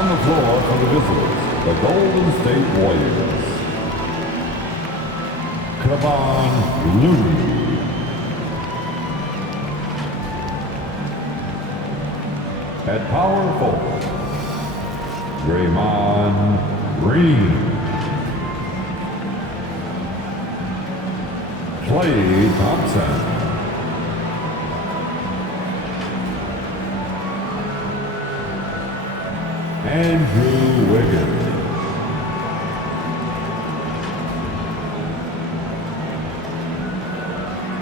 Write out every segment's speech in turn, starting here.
On the floor for the visitors, the Golden State Warriors. Kevon Looney. At power forward, Draymond Green. Klay Thompson. Andrew Wiggins.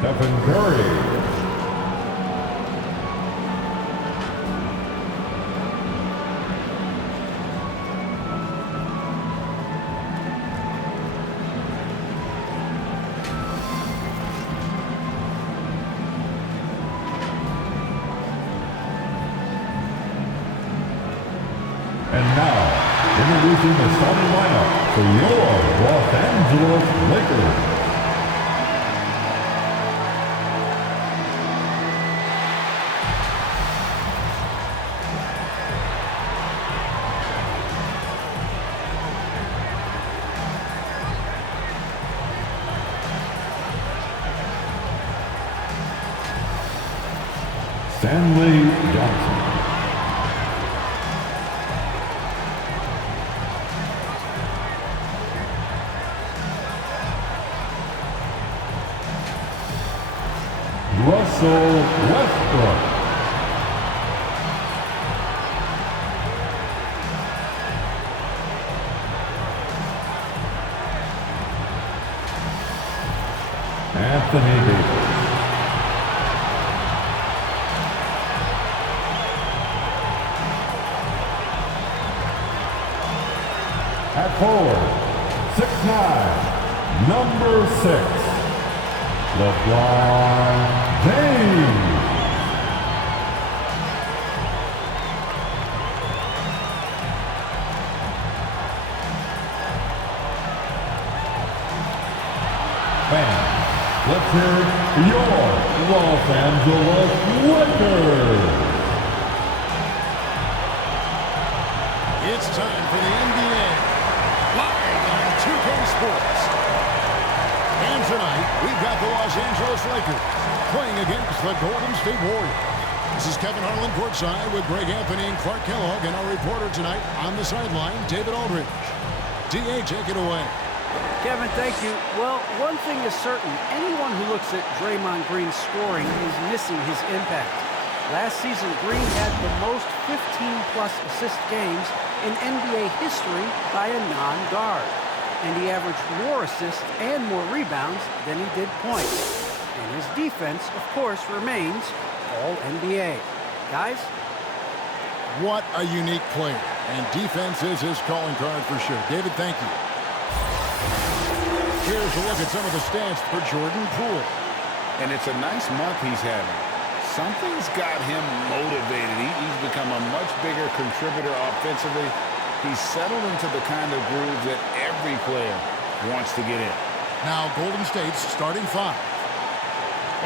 Stephen Curry. And now, introducing the starting lineup for your Los Angeles Lakers. Stanley Johnson. Russell Westbrook. Anthony Davis. At forward, 6'9", number 6, LeBron James. Fans, let's hear your Los Angeles Lakers. It's time for the NBA, live on 2K Sports. And tonight, we've got the Los Angeles Lakers playing against the Golden State Warriors. This is Kevin Harlan courtside with Greg Anthony and Clark Kellogg, and our reporter tonight on the sideline, David Aldridge. D.A., take it away. Kevin, thank you. Well, one thing is certain. Anyone who looks at Draymond Green's scoring is missing his impact. Last season, Green had the most 15-plus assist games in NBA history by a non-guard. And he averaged more assists and more rebounds than he did points. And his defense, of course, remains All-NBA. Guys? What a unique player. And defense is his calling card for sure. David, thank you. Here's a look at some of the stats for Jordan Poole. And it's a nice month he's having. Something's got him motivated. He's become a much bigger contributor offensively. He's settled into the kind of groove that every player wants to get in. Now Golden State's starting five.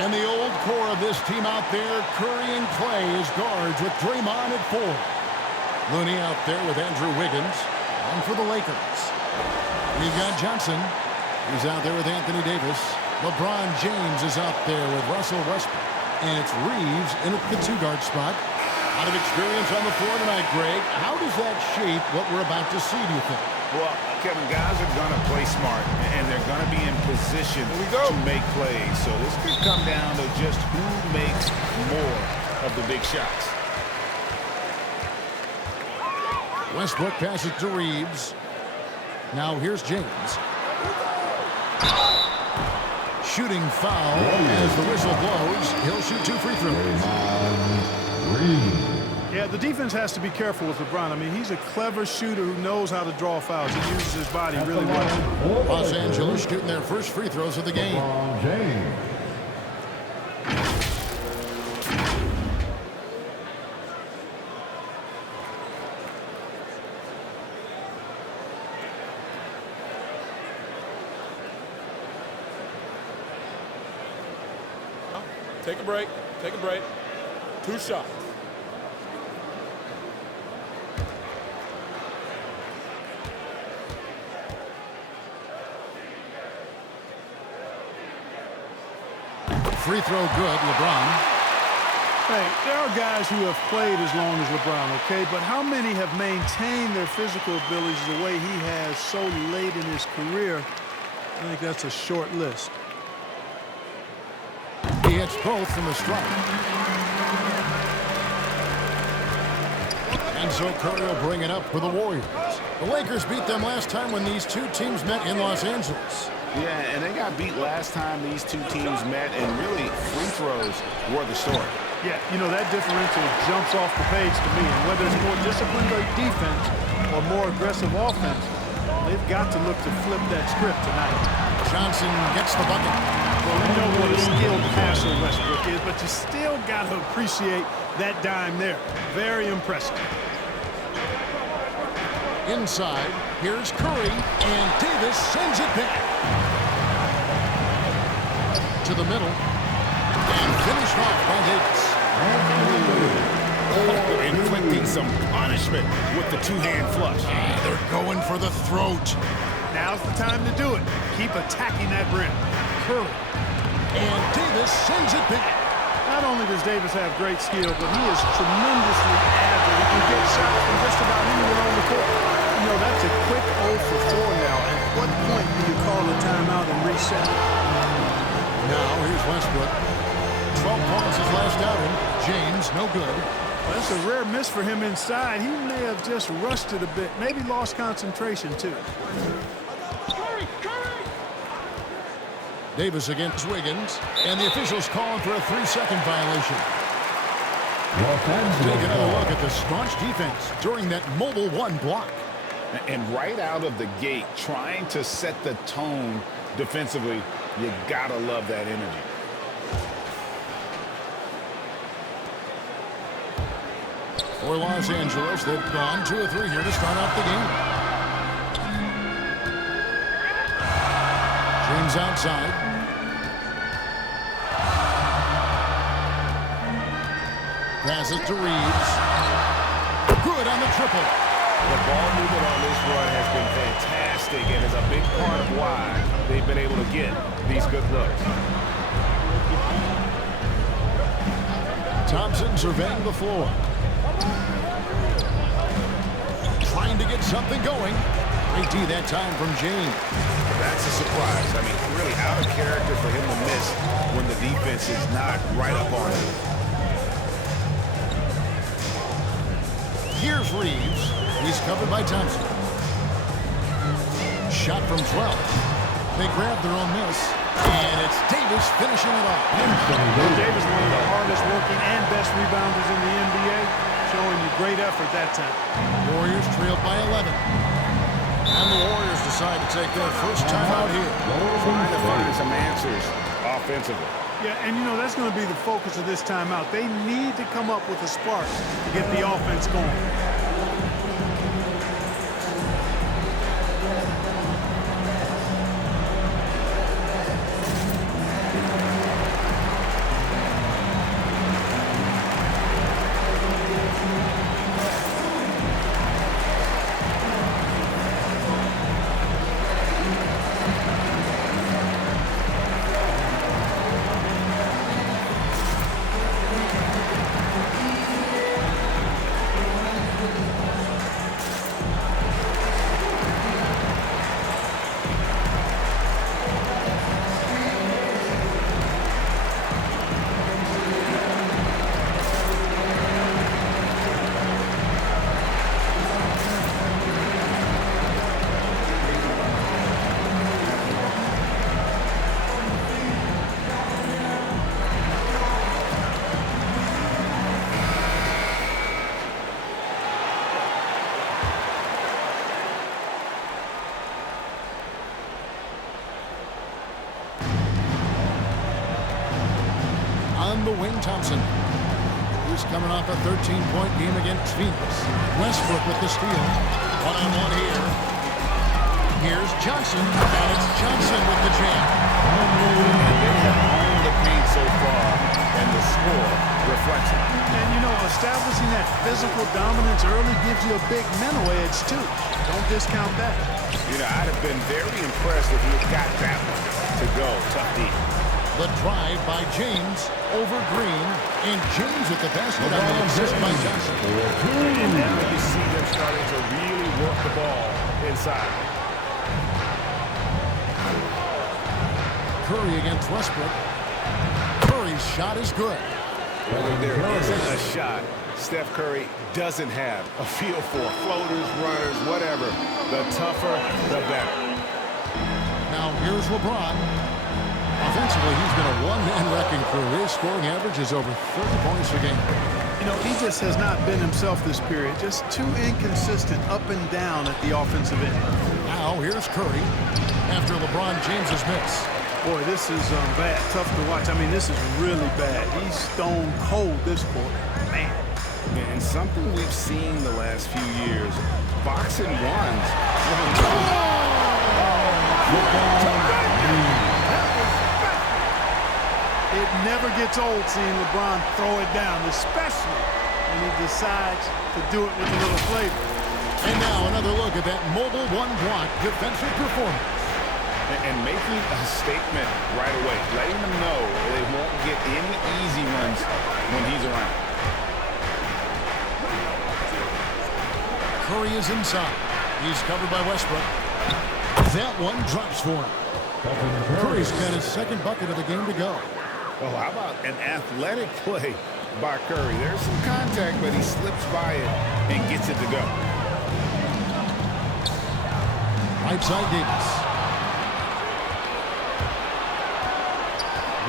And the old core of this team out there, Curry and Klay as guards with Draymond at 4. Looney out there with Andrew Wiggins. On for the Lakers. We've got Johnson. He's out there with Anthony Davis. LeBron James is out there with Russell Westbrook. And it's Reeves in at the 2-guard spot. A lot of experience on the floor tonight, Greg. How does that shape what we're about to see, do you think? Well, Kevin, guys are going to play smart, and they're going to be in position to make plays. So this could come down to just who makes more of the big shots. Westbrook passes to Reeves. Now here's James. Shooting foul as the whistle blows. He'll shoot 2 free throws. Yeah, the defense has to be careful with LeBron. I mean, he's a clever shooter who knows how to draw fouls. He uses his body really well. Los Angeles shooting their first free throws of the game. James. Take a break. Take a break. 2 shots. free throw good, LeBron. Hey, there are guys who have played as long as LeBron, okay? But how many have maintained their physical abilities the way he has so late in his career? I think that's a short list. He hits both from the stripe. And so Curry will bring it up for the Warriors. The Lakers beat them last time when these two teams met in Los Angeles. Yeah, and they got beat last time these two teams met, and really free throws were the story. Yeah, you know, that differential jumps off the page to me. And whether it's more disciplined defense or more aggressive offense, they've got to look to flip that script tonight. Johnson gets the bucket. Well, we know what a skilled passer Westbrook is, but you still got to appreciate that dime there. Very impressive. Inside, here's Curry, and Davis sends it back. To the middle, and finished off by Davis. Oh, inflicting some punishment with the two-hand flush. They're going for the throat. Now's the time to do it. Keep attacking that rim. Curry, and Davis sends it back. Not only does Davis have great skill, but he is tremendously agile. He can get shots from just about anywhere on the court. You know, that's a quick 0 for 4 now. At what point do you call a timeout and reset? Now here's Westbrook. 12 points his last outing. James, no good. Well, that's a rare miss for him inside. He may have just rushed it a bit. Maybe lost concentration, too. Davis against Wiggins, and the officials calling for a 3-second violation. Take another look at the staunch defense during that mobile 1 block. And right out of the gate, trying to set the tone defensively, you gotta love that energy. For Los Angeles, they've gone 2 or 3 here to start out the game. James outside. Passes to Reeves. Good on the triple. The ball movement on this run has been fantastic and is a big part of why they've been able to get these good looks. Thompson surveying the floor. Trying to get something going. Great D that time from James. That's a surprise. I mean, really out of character for him to miss when the defense is not right up on him. Here's Reeves. He's covered by Thompson. Shot from 12. They grab their own miss. And it's Davis finishing it off. Davis, one of the hardest working and best rebounders in the NBA, showing you great effort that time. Warriors trailed by 11. And the Warriors decide to take their first time out here. Trying to find some answers offensively. Yeah, and you know, that's going to be the focus of this timeout. They need to come up with a spark to get the offense going. On the wing, Thompson. He's coming off a 13-point game against Phoenix. Westbrook with the steal. One-on-one here. Here's Johnson, and it's Johnson with the jam. And they have owned the paint so far, and the score reflects it. And, you know, establishing that physical dominance early gives you a big mental edge, too. Don't discount that. You know, I'd have been very impressed if he had got that one to go. Tough D. The drive by James over Green. And James with the basket on the assist by Johnson. And now you see them starting to really work the ball inside. Curry against Westbrook. Curry's shot is good. Whether there isn't a shot Steph Curry doesn't have a feel for floaters, runners, whatever. The tougher, the better. Now here's LeBron. Offensively, he's been a one-man wrecking crew. His scoring average is over 30 points a game. You know, he just has not been himself this period. Just too inconsistent up and down at the offensive end. Now here's Curry after LeBron James's miss. Boy, this is bad. Tough to watch. I mean, this is really bad. He's stone cold this quarter. Man. And something we've seen the last few years, boxing ones. It never gets old seeing LeBron throw it down, especially when he decides to do it with a little flavor. And now another look at that mobile one-block defensive performance. And making a statement right away, letting them know they won't get any easy runs when he's around. Curry is inside. He's covered by Westbrook. That one drops for him. Curry's got his second bucket of the game to go. Oh, how about an athletic play by Curry? There's some contact, but he slips by it and gets it to go. Right side Davis.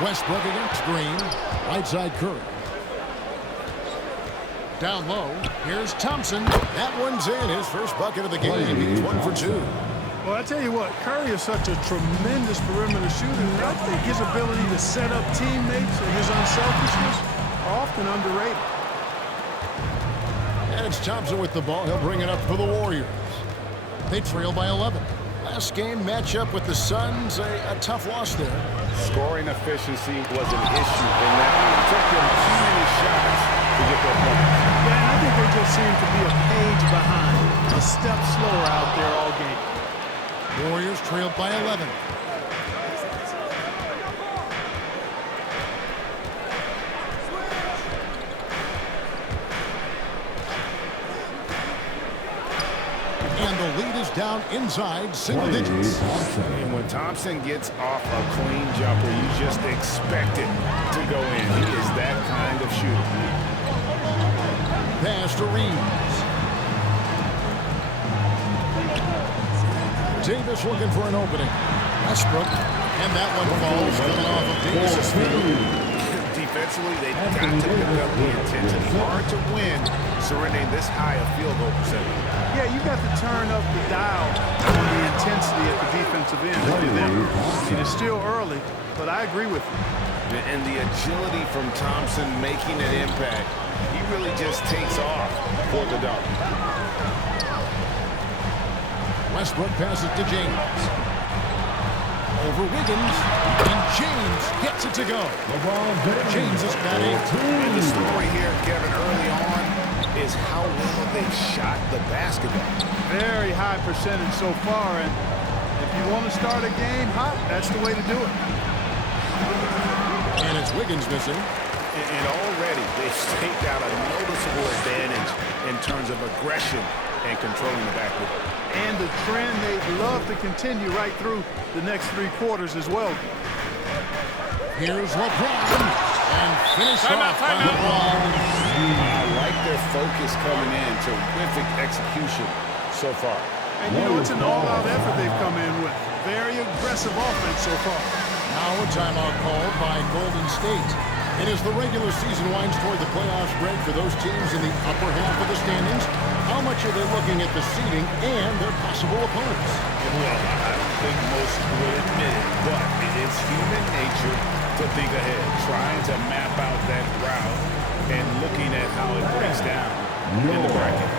Westbrook against Green. Right side Curry. Down low. Here's Thompson. That one's in. His first bucket of the game. He's 1 for 2. Well, I tell you what, Curry is such a tremendous perimeter shooter, and I think his ability to set up teammates and his unselfishness are often underrated. And it's Thompson with the ball. He'll bring it up for the Warriors. They trail by 11. Last game matchup with the Suns, a tough loss there. Scoring efficiency was an issue in that it took them too many shots to get their points. Yeah, and I think they just seem to be a page behind, a step slower out there all game. Warriors trailed by 11. And the lead is down inside single digits. And when Thompson gets off a clean jumper, you just expect it to go in. He is that kind of shooter. Pass to Reeves. Davis looking for an opening. Westbrook. And that one falls coming off of Davis' feet. Defensively, they've got to pick up the intensity. Hard to win surrendering this high a field goal percentage. Yeah, you got to turn up the dial on the intensity at the defensive end to do that. It is still early, but I agree with you. And the agility from Thompson making an impact, he really just takes off for the dunk. Westbrook passes to James. Over Wiggins. And James gets it to go. James has got it. And the story here, Kevin, early on is how well they've shot the basketball. Very high percentage so far, and if you want to start a game hot, that's the way to do it. And it's Wiggins missing. And already they've staked out a noticeable advantage in terms of aggression and controlling the backcourt. And the trend they'd love to continue right through the next 3 quarters as well. Here's LeBron. And finished off by LeBron. I like their focus coming in. Terrific execution so far. And you know, it's an all-out effort they've come in with. Very aggressive offense so far. Now a timeout called by Golden State. And as the regular season winds toward the playoff spread for those teams in the upper half of the standings, how much are they looking at the seeding and their possible opponents? Well, I don't think most would admit it, but it is human nature to think ahead, trying to map out that route and looking at how it breaks down in the bracket.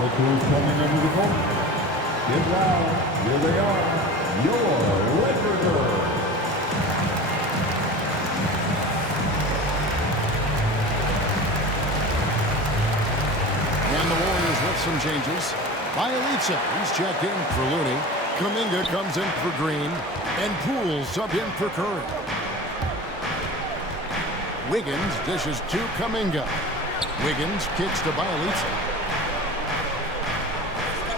Look who's coming under the court. Get loud. Here they are. Your Lakers. And the Warriors with some changes. Bielitsa, he's checked in for Looney. Kuminga comes in for Green. And Poole subbed in for Curry. Wiggins dishes to Kuminga. Wiggins kicks to Bielitsa.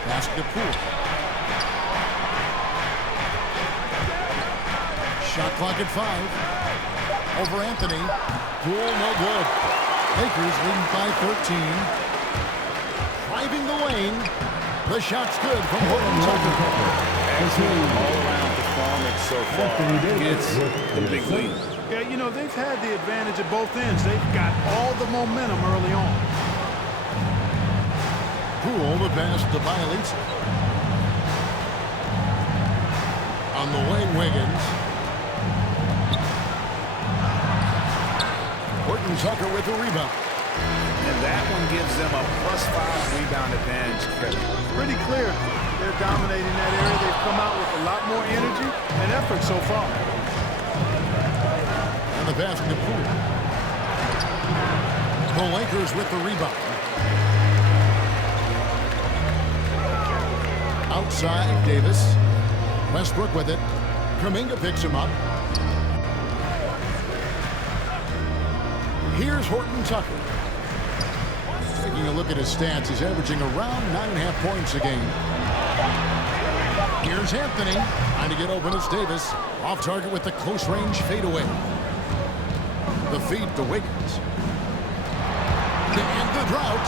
Pass to Poole. Shot clock at 5. Over Anthony. Poole no good. Lakers leading by 13. Driving the lane. The shot's good from Horton Tucker. Excellent all-around performance so far. Gets the big lead. Yeah, you know, they've had the advantage at both ends. They've got all the momentum early on. Poole the pass to Bielitsa. On the wing, Wiggins. Horton Tucker with the rebound. And that one gives them a +5 rebound advantage. Pretty clear. They're dominating that area. They've come out with a lot more energy and effort so far. And the pass to Poole. The Lakers with the rebound. Outside, Davis. Westbrook with it. Kuminga picks him up. Here's Horton Tucker. Taking a look at his stats, he's averaging around 9.5 points a game. Here's Anthony. Trying to get open, it's Davis. Off target with the close-range fadeaway. The feed to Wiggins. To end the drought.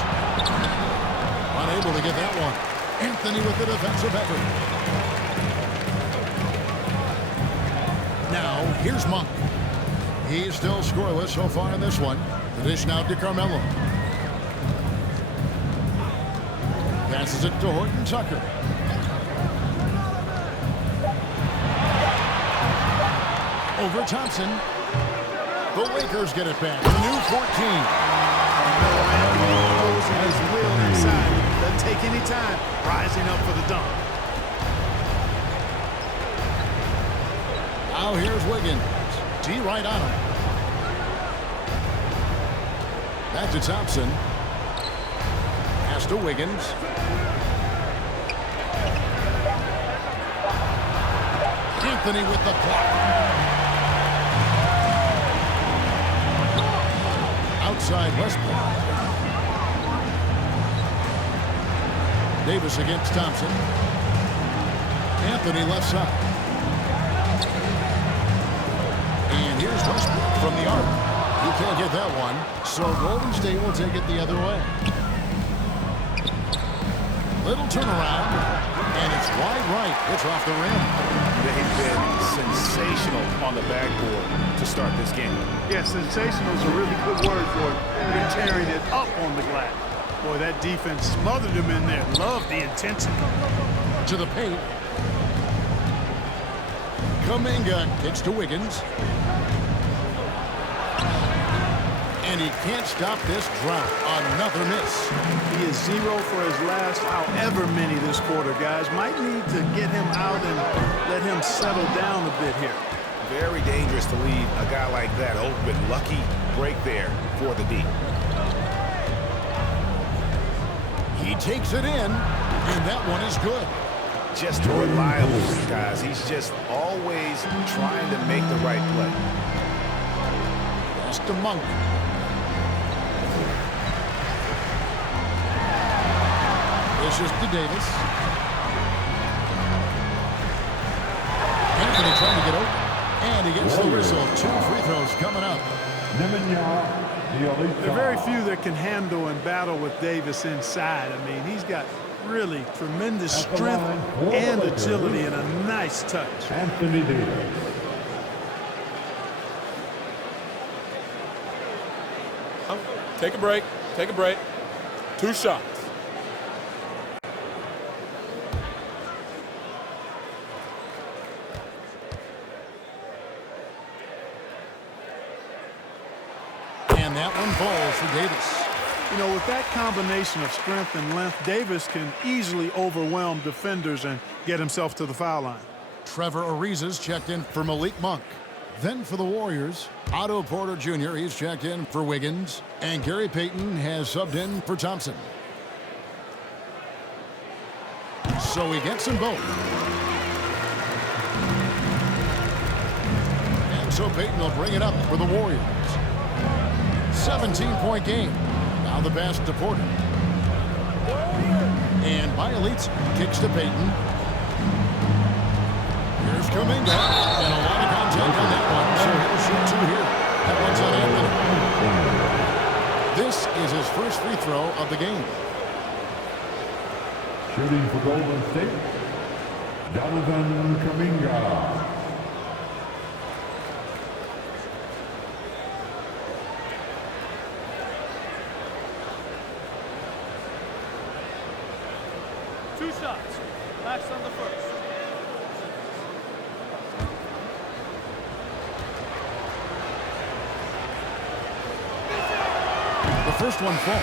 Unable to get that one. Anthony with the defensive effort. Now, here's Monk. He's still scoreless so far in this one. The dish now to Carmelo. Passes it to Horton Tucker. Over Thompson. The Lakers get it back. A new 14. Closing his will inside. Doesn't take any time. Rising up for the dunk. Now here's Wiggins. T right on him. Back to Thompson. Pass to Wiggins. Anthony with the block. Outside Westbrook. Davis against Thompson. Anthony left side. And here's Westbrook from the arc. He can't get that one, so Golden State will take it the other way. Little turnaround, and it's wide right. It's off the rim. They've been sensational on the backboard to start this game. Yeah, sensational is a really good word for it. They're tearing it up on the glass. Boy, that defense smothered him in there. Love the intensity. To the paint. Kuminga kicks to Wiggins. And he can't stop this drought. Another miss. He is 0 for his last however many this quarter, guys. Might need to get him out and let him settle down a bit here. Very dangerous to leave a guy like that open. Lucky break there for the D. He takes it in, and that one is good. Just reliable, guys. He's just always trying to make the right play. Pass to Monk. This is to Davis. Anthony trying to get open. And he gets the whistle. 2 free throws coming up. There are very few that can handle and battle with Davis inside. I mean, he's got really tremendous strength and agility and a nice touch. Anthony Davis. Take a break. Take a break. 2 shots. And that one falls for Davis. You know, with that combination of strength and length, Davis can easily overwhelm defenders and get himself to the foul line. Trevor Ariza's checked in for Malik Monk. Then for the Warriors, Otto Porter Jr., he's checked in for Wiggins. And Gary Payton has subbed in for Thompson. So he gets them both. And so Payton will bring it up for the Warriors. 17-point game. Now the pass to Porter. And Bielitz kicks to Payton. Here's Kuminga. And a lot of contact on that one, so he'll shoot two here. That one's on Anthony. This is his first free throw of the game. Shooting for Golden State, Jonathan Kuminga. Two shots. Max on the first. The first one falls,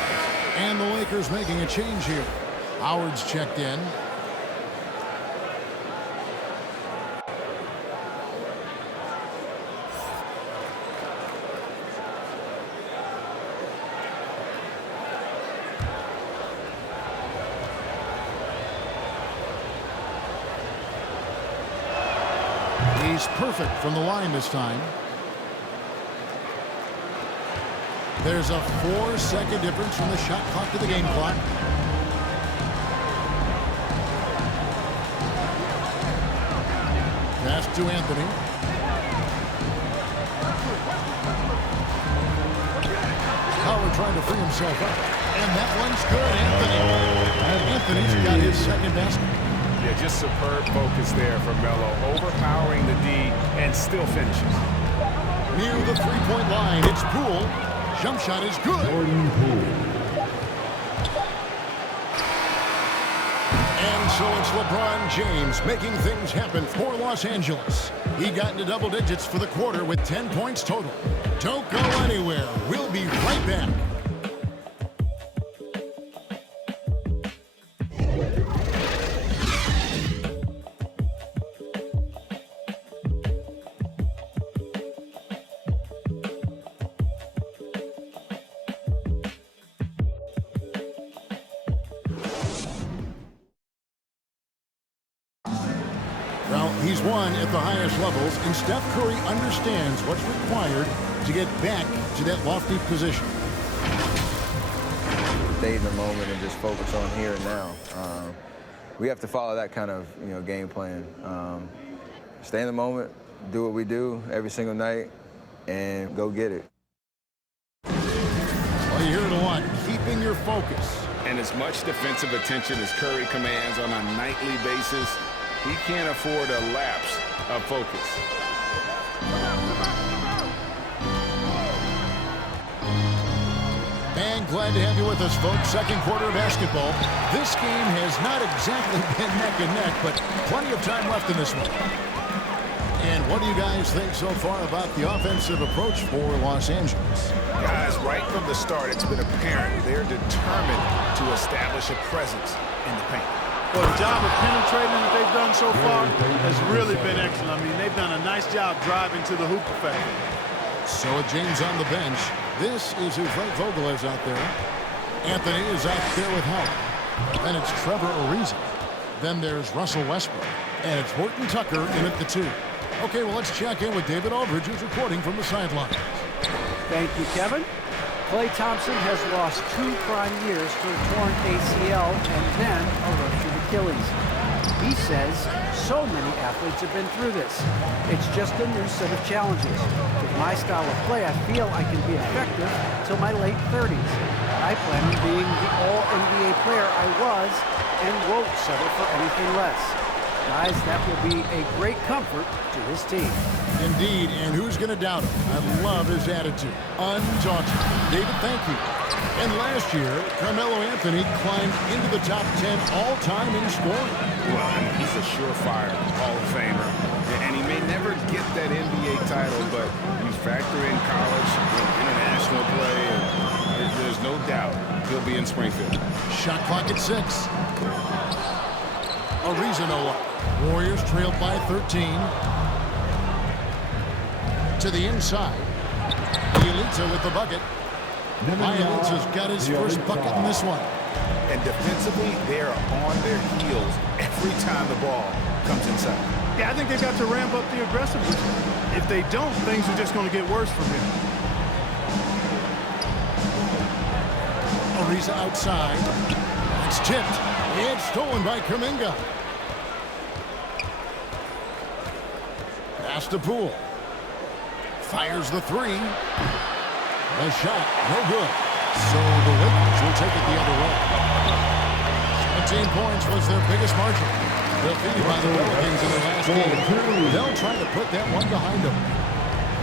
and the Lakers making a change here. Howard's checked in. He's perfect from the line this time. There's a 4-second difference from the shot clock to the game clock. Pass to Anthony. Howard trying to free himself up. And that one's good, Anthony. Anthony's got his second basket. Yeah, just superb focus there for Melo, overpowering the D and still finishes. Near the three-point line, it's Poole. Jump shot is good. Jordan Poole. And so it's LeBron James making things happen for Los Angeles. He got into double digits for the quarter with 10 points total. Don't go anywhere. We'll be right back. Well, he's won at the highest levels, and Steph Curry understands what's required to get back to that lofty position. Stay in the moment and just focus on here and now. We have to follow that kind of game plan. Stay in the moment, do what we do every single night, and go get it. Well, you hear it a lot, keeping your focus. And as much defensive attention as Curry commands on a nightly basis, he can't afford a lapse of focus. And glad to have you with us, folks. Second quarter of basketball. This game has not exactly been neck and neck, but plenty of time left in this one. And what do you guys think so far about the offensive approach for Los Angeles? Guys, right from the start, it's been apparent they're determined to establish a presence in the paint. Well, the job of penetrating that they've done so far has really been excellent. I mean, they've done a nice job driving to the hoop effectively. So with James on the bench, this is who Frank Vogel is out there. Anthony is out there with Howard. Then it's Trevor Ariza. Then there's Russell Westbrook. And it's Horton Tucker in at the 2. Okay, well, let's check in with David Aldridge, who's reporting from the sidelines. Thank you, Kevin. Klay Thompson has lost 2 prime years to a torn ACL and then a ruptured Achilles. He says so many athletes have been through this. It's just a new set of challenges. With my style of play, I feel I can be effective till my late 30s. I plan on being the all-NBA player I was and won't settle for anything less. Guys, that will be a great comfort to his team. Indeed, and who's going to doubt him? I love his attitude. Undaunted. David, thank you. And last year, Carmelo Anthony climbed into the top 10 all-time in scoring. Well, I mean, he's a surefire Hall of Famer, and he may never get that NBA title, but you factor in college, international play, and there's no doubt he'll be in Springfield. Shot clock at 6. Ariza no look. Warriors trailed by 13. To the inside. Bielitsa with the bucket. Bielitsa's got his first bucket in this one. And defensively, they're on their heels every time the ball comes inside. Yeah, I think they got to ramp up the aggressiveness. If they don't, things are just going to get worse from here. Ariza outside. It's tipped. It's stolen by Kuminga. Pass to Poole. Fires the 3. The shot, no good. So the Lakers will take it the other way. 17 points was their biggest margin. Defeated by the Pelicans in their last game. They'll try to put that one behind them.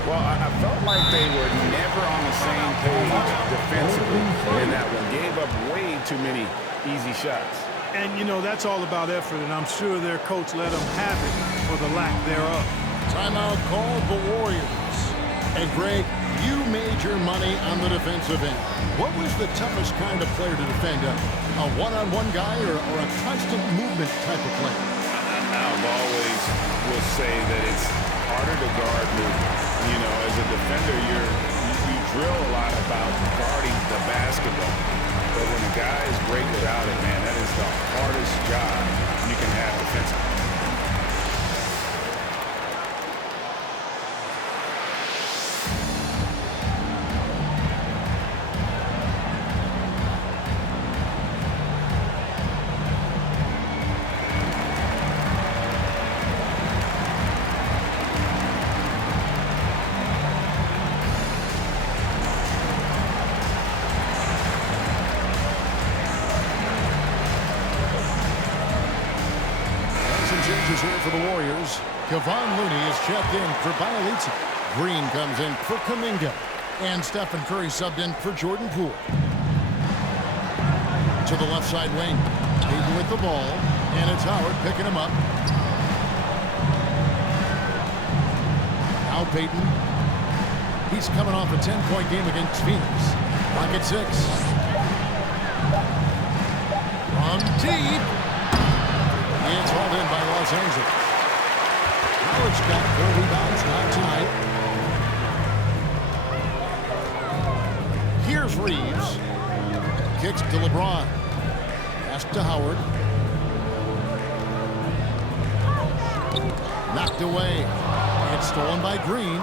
Well, I felt like they were never on the same page defensively in that one. Gave up way too many easy shots. And, you know, that's all about effort, and I'm sure their coach let them have it for the lack thereof. Timeout called the Warriors. And Greg, you made your money on the defensive end. What was the toughest kind of player to defend? A one-on-one guy or a constant movement type of player? I've always will say that it's harder to guard movement. You know, as a defender, you drill a lot about guarding the basketball. But when a guy is great without it, man, that is the hardest job you can have defensively. Changes here for the Warriors. Kevon Looney is checked in for Bielitsa. Green comes in for Kuminga. And Stephen Curry subbed in for Jordan Poole. To the left side wing. Payton with the ball. And it's Howard picking him up. Now Payton. He's coming off a 10-point game against Phoenix. Clock at 6. From deep. It's hauled in by Los Angeles. Howard's got 4 rebounds, not tonight. Here's Reeves. Kicks to LeBron. Pass to Howard. Knocked away. It's stolen by Green.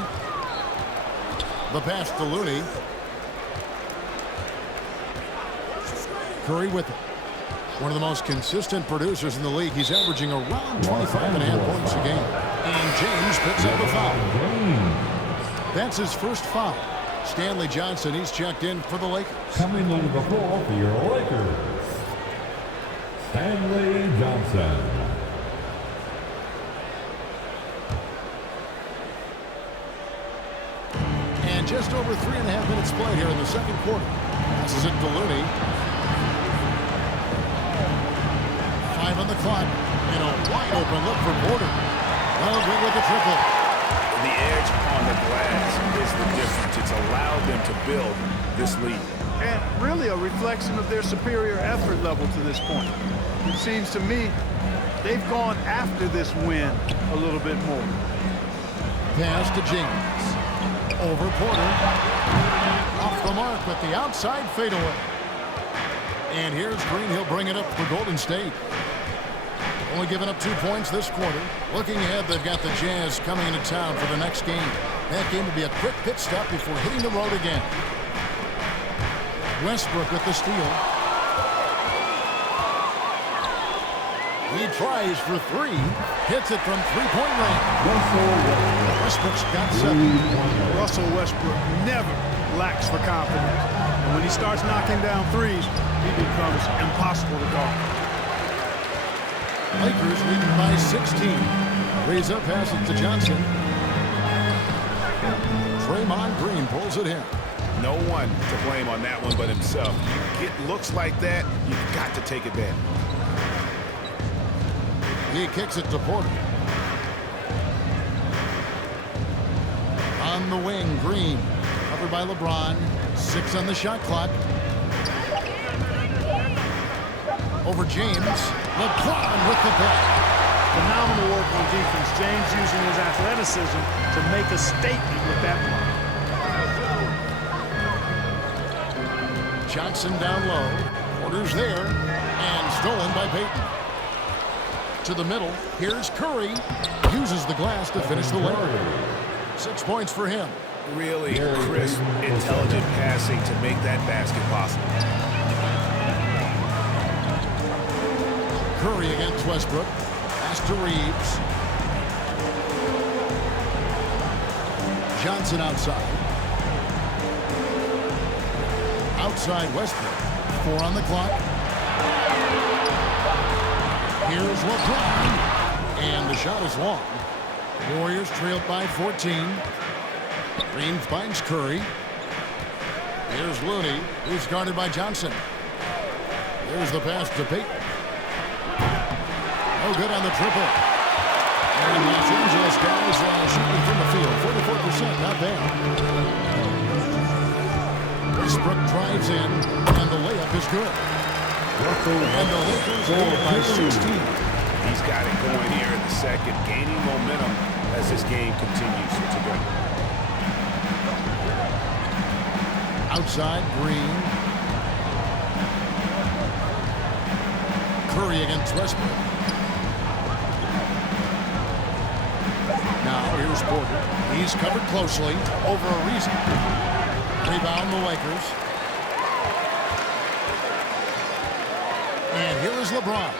The pass to Looney. Curry with it. One of the most consistent producers in the league. He's averaging around 25.5 points a game. And James picks up the foul. That's his first foul. Stanley Johnson, he's checked in for the Lakers. Coming onto the floor for your Lakers, Stanley Johnson. And just over 3.5 minutes played here in the second quarter. Passes it to Looney. 5 on the clock, and a wide open look for Porter. Well, good with the triple. The edge on the glass is the difference. It's allowed them to build this lead. And really a reflection of their superior effort level to this point. It seems to me they've gone after this win a little bit more. Pass to James. Over Porter. Off the mark with the outside fadeaway. And here's Green. He'll bring it up for Golden State. Only giving up 2 points this quarter. Looking ahead, they've got the Jazz coming into town for the next game. That game will be a quick pit stop before hitting the road again. Westbrook with the steal. He tries for 3. Hits it from 3-point range. Westbrook's got 7. Russell Westbrook never lacks for confidence. And when he starts knocking down threes, he becomes impossible to guard. Lakers leading by 16. Ariza passes to Johnson. Draymond Green pulls it in. No one to blame on that one but himself. You get looks like that, you've got to take advantage. He kicks it to Porter. On the wing, Green. Covered by LeBron. 6 on the shot clock. Over James. LeBron with the block. Phenomenal work on defense. James using his athleticism to make a statement with that block. Johnson down low. Porter's there. And stolen by Payton. To the middle. Here's Curry. Uses the glass to finish the layup. 6 points for him. Really crisp, intelligent passing to make that basket possible. Curry against Westbrook. Pass to Reeves. Johnson outside. Outside Westbrook. 4 on the clock. Here's LeBron. And the shot is long. Warriors trailed by 14. Green finds Curry. Here's Looney, who's guarded by Johnson. Here's the pass to Payton. No good on the triple. And Los Angeles guys shooting from the field. 44%, not bad. Westbrook drives in, and the layup is good. And the Lakers lead by 16. He's got it going here in the second, gaining momentum as this game continues to go. Outside, Green. Curry against Westbrook. Now, here's Porter. He's covered closely over a reason. Rebound the Lakers. And here is LeBron.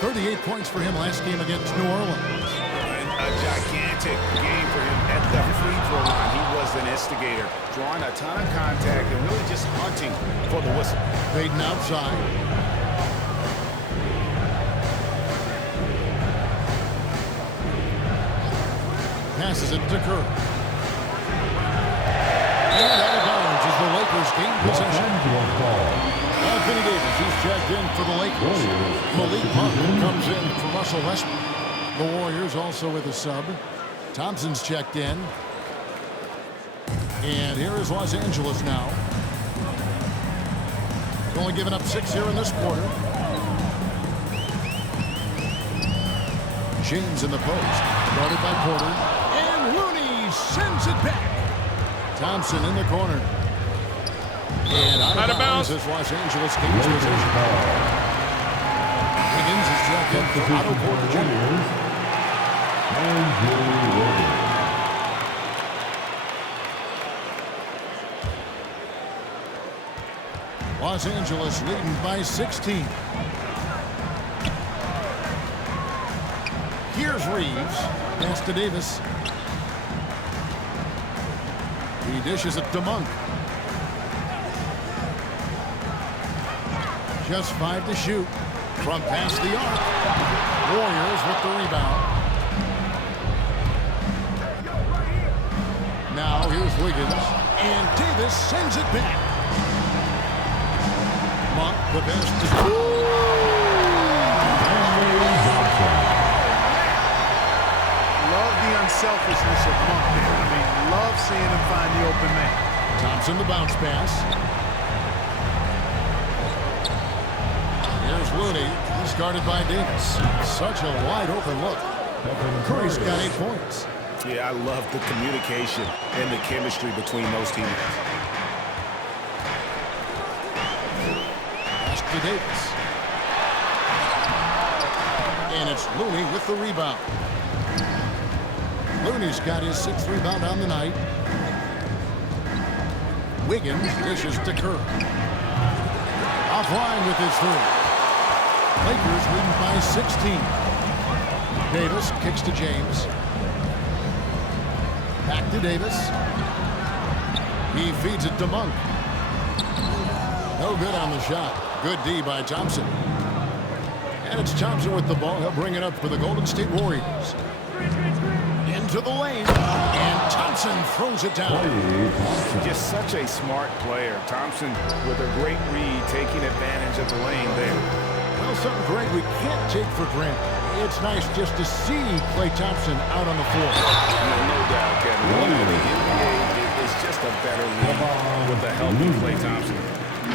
38 points for him last game against New Orleans. A gigantic game for him at the free throw line. He was an instigator, drawing a ton of contact and really just hunting for the whistle. Payton outside. Passes it to Curry. And out of bounds as the Lakers gain possession. Anthony Davis, he's checked in for the Lakers. Malik Monk comes in for Russell Westbrook. The Warriors also with a sub. Thompson's checked in. And here is Los Angeles now. Only giving up 6 here in this quarter. James in the post. Guarded by Porter. And Looney sends it back. Thompson in the corner. And out of bounds as Los Angeles gains possession. Higgins is checked in for Otto Porter Jr. Los Angeles leading by 16. Here's Reeves. Pass to Davis. He dishes it to Monk. Just 5 to shoot. From past the arc. Warriors with the rebound. Now here's Wiggins. And Davis sends it back. Monk, the best to Love the unselfishness of Monk there. I mean, love seeing him find the open man. Thompson the bounce pass. Here's Looney. He's guarded by Davis. Such a wide open look. Curry's got 8 points. Yeah, I love the communication and the chemistry between those teammates. Pass to Davis. And it's Looney with the rebound. Looney's got his 6th rebound on the night. Wiggins dishes to Curry. Offline with his 3. Lakers leading by 16. Davis kicks to James. Back to Davis. He feeds it to Monk. No good on the shot. Good D by Thompson. And it's Thompson with the ball. He'll bring it up for the Golden State Warriors. Into the lane. And Thompson throws it down. Just such a smart player. Thompson with a great read, taking advantage of the lane there. Well, something great we can't take for granted. It's nice just to see Klay Thompson out on the floor. No doubt, Kevin. The NBA is just a better league with the help of Klay Thompson.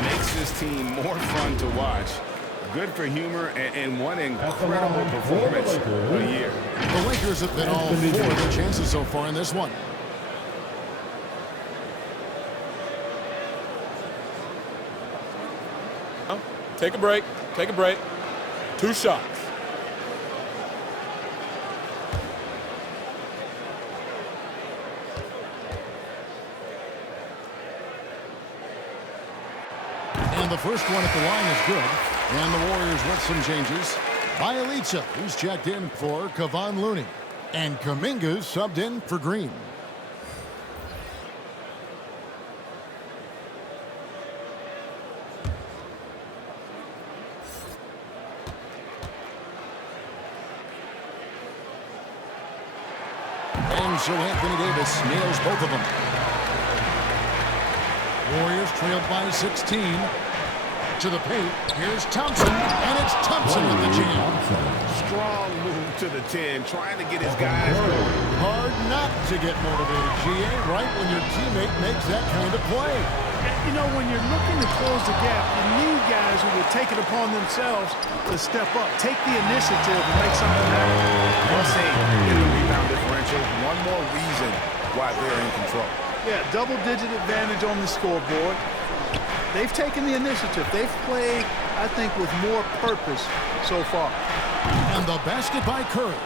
Makes this team more fun to watch. good for humor and one incredible performance a year. The Lakers have been all 4 of their chances so far in this one. Take a break. Take a break. 2 shots. And the first one at the line is good. And the Warriors with some changes. Bielitsa, who's checked in for Kevon Looney. And Kuminga's subbed in for Green. And so Anthony Davis nails both of them. Warriors trailed by 16. To the paint. Here's Thompson. And it's Thompson with the jam. Strong move to the 10, trying to get his guys going. Hard not to get motivated, GA, right when your teammate makes that kind of play. You know, when you're looking to close the gap, you need guys who will take it upon themselves to step up, take the initiative, and make something happen. Plus 8 in the rebound differential. One more reason why they're in control. Yeah, double-digit advantage on the scoreboard. They've taken the initiative. They've played, I think, with more purpose so far. And the basket by Curry.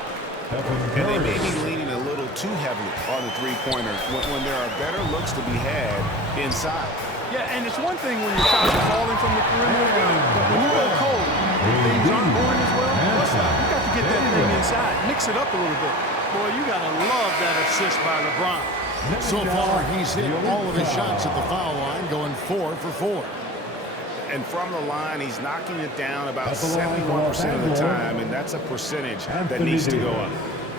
And they may be leaning a little too heavily on the three-pointer when there are better looks to be had inside. Yeah, and it's one thing when your shots are falling from the perimeter, but when you go cold, things aren't going as well. You got to get that thing inside, mix it up a little bit. Boy, you got to love that assist by LeBron. So far, he's hit all of his shots at the foul line, going 4 for 4. And from the line, he's knocking it down about 71% of the time, and that's a percentage that needs to go up.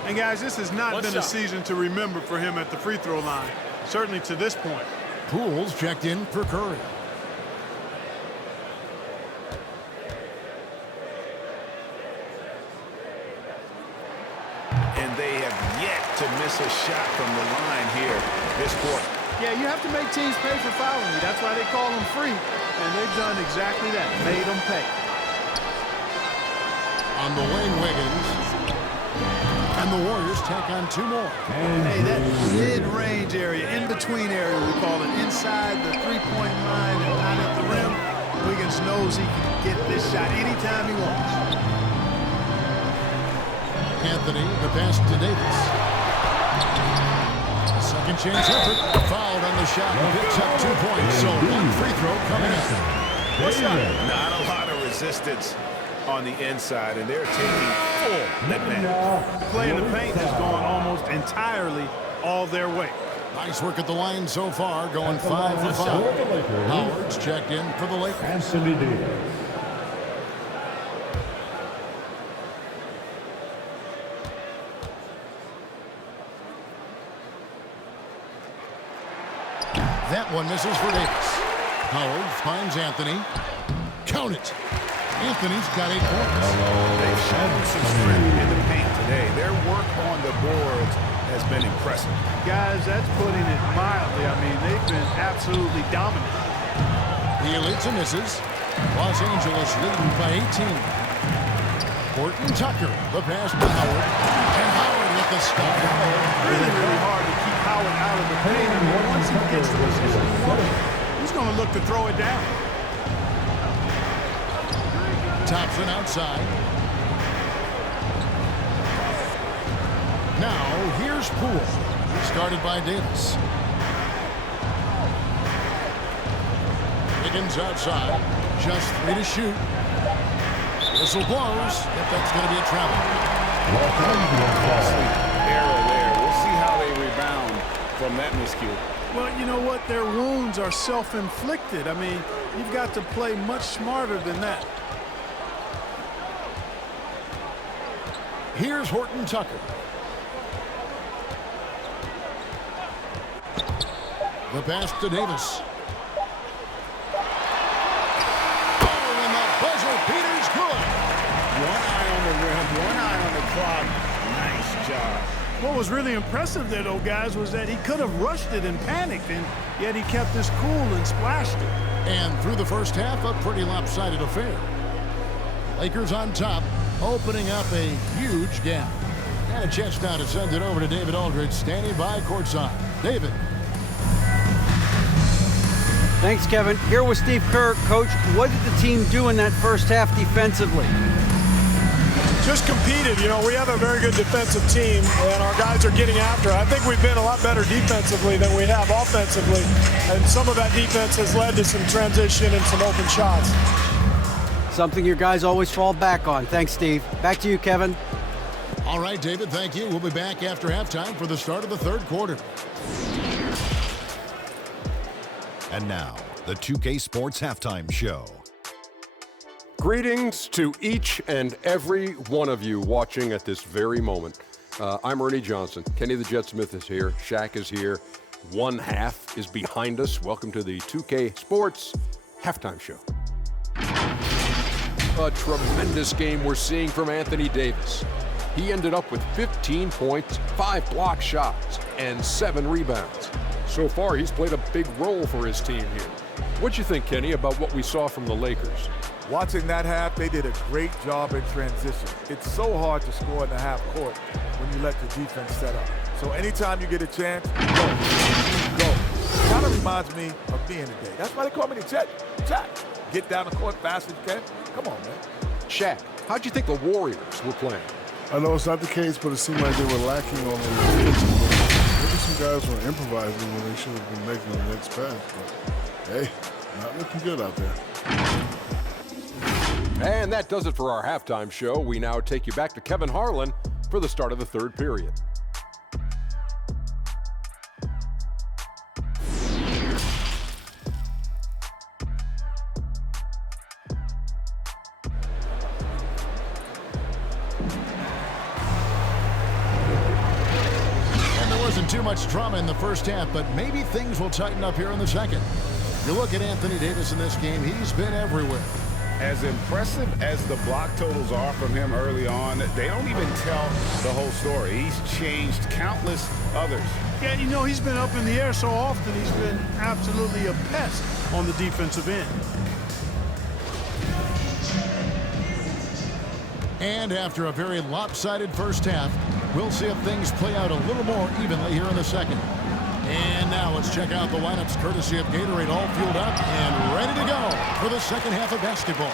And, guys, this has not been a season to remember for him at the free throw line, certainly to this point. Pools checked in for Curry. And they have yet to miss a shot from the line here this quarter. Yeah, you have to make teams pay for fouling you. That's why they call them free. And they've done exactly that, made them pay. On the lane, Wiggins. And the Warriors tack on 2 more. Hey, that mid-range area, in-between area, we call it, inside the three-point line and not at the rim, Wiggins knows he can get this shot anytime he wants. Anthony, the pass to Davis. Second chance effort. Fouled on the shot. Picks up 2 points. So 1 free throw coming up. Not a lot of resistance on the inside, and they're taking full advantage. Play in the paint has gone almost entirely all their way. Nice work at the line so far, going 5 for 5. Howard's checked in for the Lakers. Anthony Davis. That one misses for Davis. Howard finds Anthony. Count it. Anthony's got 8 points. They've shown some strength in the paint today. Their work on the boards has been impressive. Guys, that's putting it mildly. I mean, they've been absolutely dominant. Bielitsa misses. Los Angeles leading by 18. Horton Tucker, the pass to Howard. And Howard with the stop. Really, really hard to keep Howard out of the paint. I mean, once he gets the position he wants, he's going to look to throw it down. Thompson outside. Now, here's Poole. Started by Davis. Wiggins outside. Just 3 to shoot. Whistle blows. If that's going to be a travel. Costly error there. We'll see how they rebound from that miscue. Well, you know what? Their wounds are self-inflicted. I mean, you've got to play much smarter than that. Here's Horton Tucker. The pass to Davis. Oh, and the buzzer beater's good. One eye on the rim, one eye on the clock. Nice job. What was really impressive there, though, guys, was that he could have rushed it and panicked, and yet he kept his cool and splashed it. And through the first half, a pretty lopsided affair. Lakers on top, opening up a huge gap. And a chance now to send it over to David Aldridge, standing by courtside. David. Thanks, Kevin. Here with Steve Kerr. Coach, what did the team do in that first half defensively? Just competed. You know, we have a very good defensive team, and our guys are getting after it. I think we've been a lot better defensively than we have offensively, and some of that defense has led to some transition and some open shots. Something your guys always fall back on. Thanks, Steve. Back to you, Kevin. All right, David, thank you. We'll be back after halftime for the start of the third quarter. And now, the 2K Sports Halftime Show. Greetings to each and every one of you watching at this very moment. I'm Ernie Johnson. Kenny the Jet Smith is here. Shaq is here. One half is behind us. Welcome to the 2K Sports Halftime Show. A tremendous game we're seeing from Anthony Davis. He ended up with 15 points, 5 block shots, and 7 rebounds. So far, he's played a big role for his team here. What'd you think, Kenny, about what we saw from the Lakers? Watching that half, they did a great job in transition. It's so hard to score in the half court when you let the defense set up. So anytime you get a chance, go. Kind of reminds me of being today. That's why they call me the Jet. Get down the court fast as you can. Come on, man. Shaq, how'd you think the Warriors were playing? I know it's not the case, but it seemed like they were lacking on the defensive. Maybe some guys were improvising when they should have been making the next pass. But hey, not looking good out there. And that does it for our halftime show. We now take you back to Kevin Harlan for the start of the third period. Too much drama in the first half, but maybe things will tighten up here in the second. You look at Anthony Davis in this game, he's been everywhere. As impressive as the block totals are from him early on, they don't even tell the whole story. He's changed countless others. Yeah, you know, he's been up in the air so often, he's been absolutely a pest on the defensive end. And after a very lopsided first half, we'll see if things play out a little more evenly here in the second. And now let's check out the lineups courtesy of Gatorade, all fueled up and ready to go for the second half of basketball.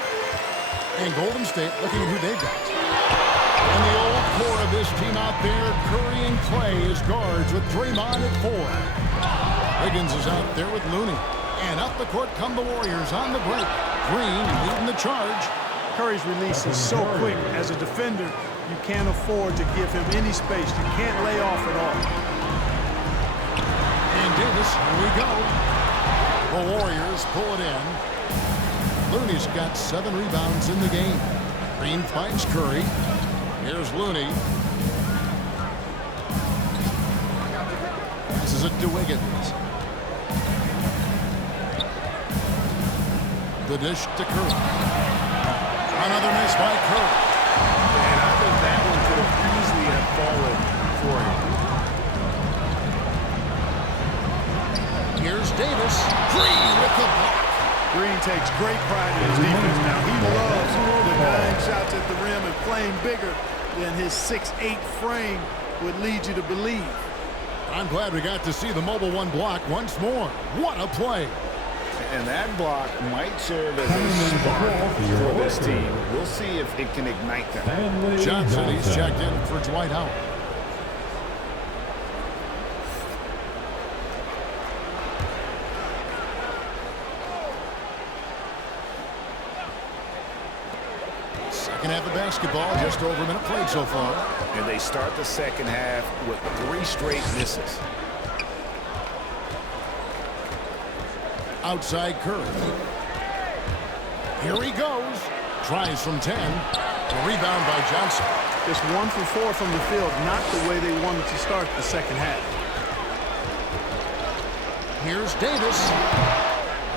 And Golden State looking at who they've got. And the old core of this team out there, Curry and Clay as guards with Draymond at 4. Wiggins is out there with Looney. And up the court come the Warriors on the break. Green leading the charge. Curry's release is so quick. As a defender, you can't afford to give him any space. You can't lay off at all. And Davis, here we go. The Warriors pull it in. Looney's got 7 rebounds in the game. Green finds Curry. Here's Looney. Passes it to Wiggins. The dish to Curry. Another miss by Curry. And I think that one could have easily have fallen for him. Here's Davis. Green with the block. Green takes great pride in his defense now. He loves denying shots at the rim and playing bigger than his 6'8" frame would lead you to believe. I'm glad we got to see the mobile one block once more. What a play. And that block might serve as a spark for this team. We'll see if it can ignite them. Johnson, he's checked in for Dwight Howard. Second half of basketball, just over a minute played so far. And they start the second half with 3 straight misses. Outside Curry. Here he goes. Tries from 10. The rebound by Johnson. Just 1 for 4 from the field, not the way they wanted to start the second half. Here's Davis.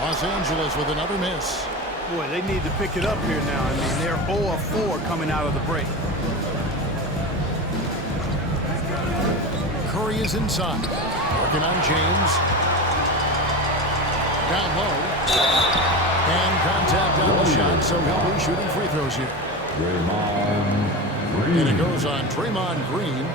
Los Angeles with another miss. Boy, they need to pick it up here now. I mean, they're 0 of 4 coming out of the break. Curry is inside. Working on James. Down low. And contact on the shot, so he'll be shooting free throws here. Draymond Green. And it goes on Draymond Green.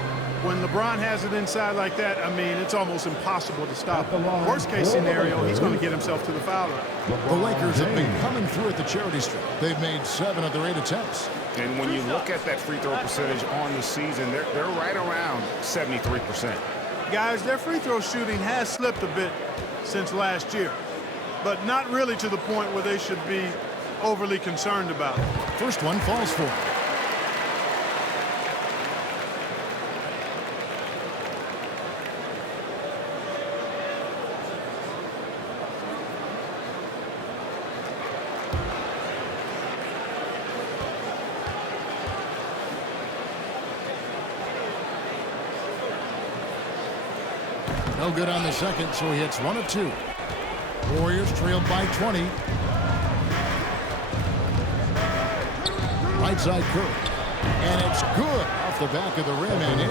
When LeBron has it inside like that, I mean, it's almost impossible to stop him. Worst case scenario, he's going to get himself to the foul line. The Lakers have been coming through at the charity stripe. They've made 7 of their 8 attempts. And when you look at that free throw percentage on the season, they're right around 73%. Guys, their free throw shooting has slipped a bit since last year, but not really to the point where they should be overly concerned about it. First one falls for him. No good on the second, so he hits 1 of 2. Warriors trailed by 20. Right side Curry. And it's good off the back of the rim and in.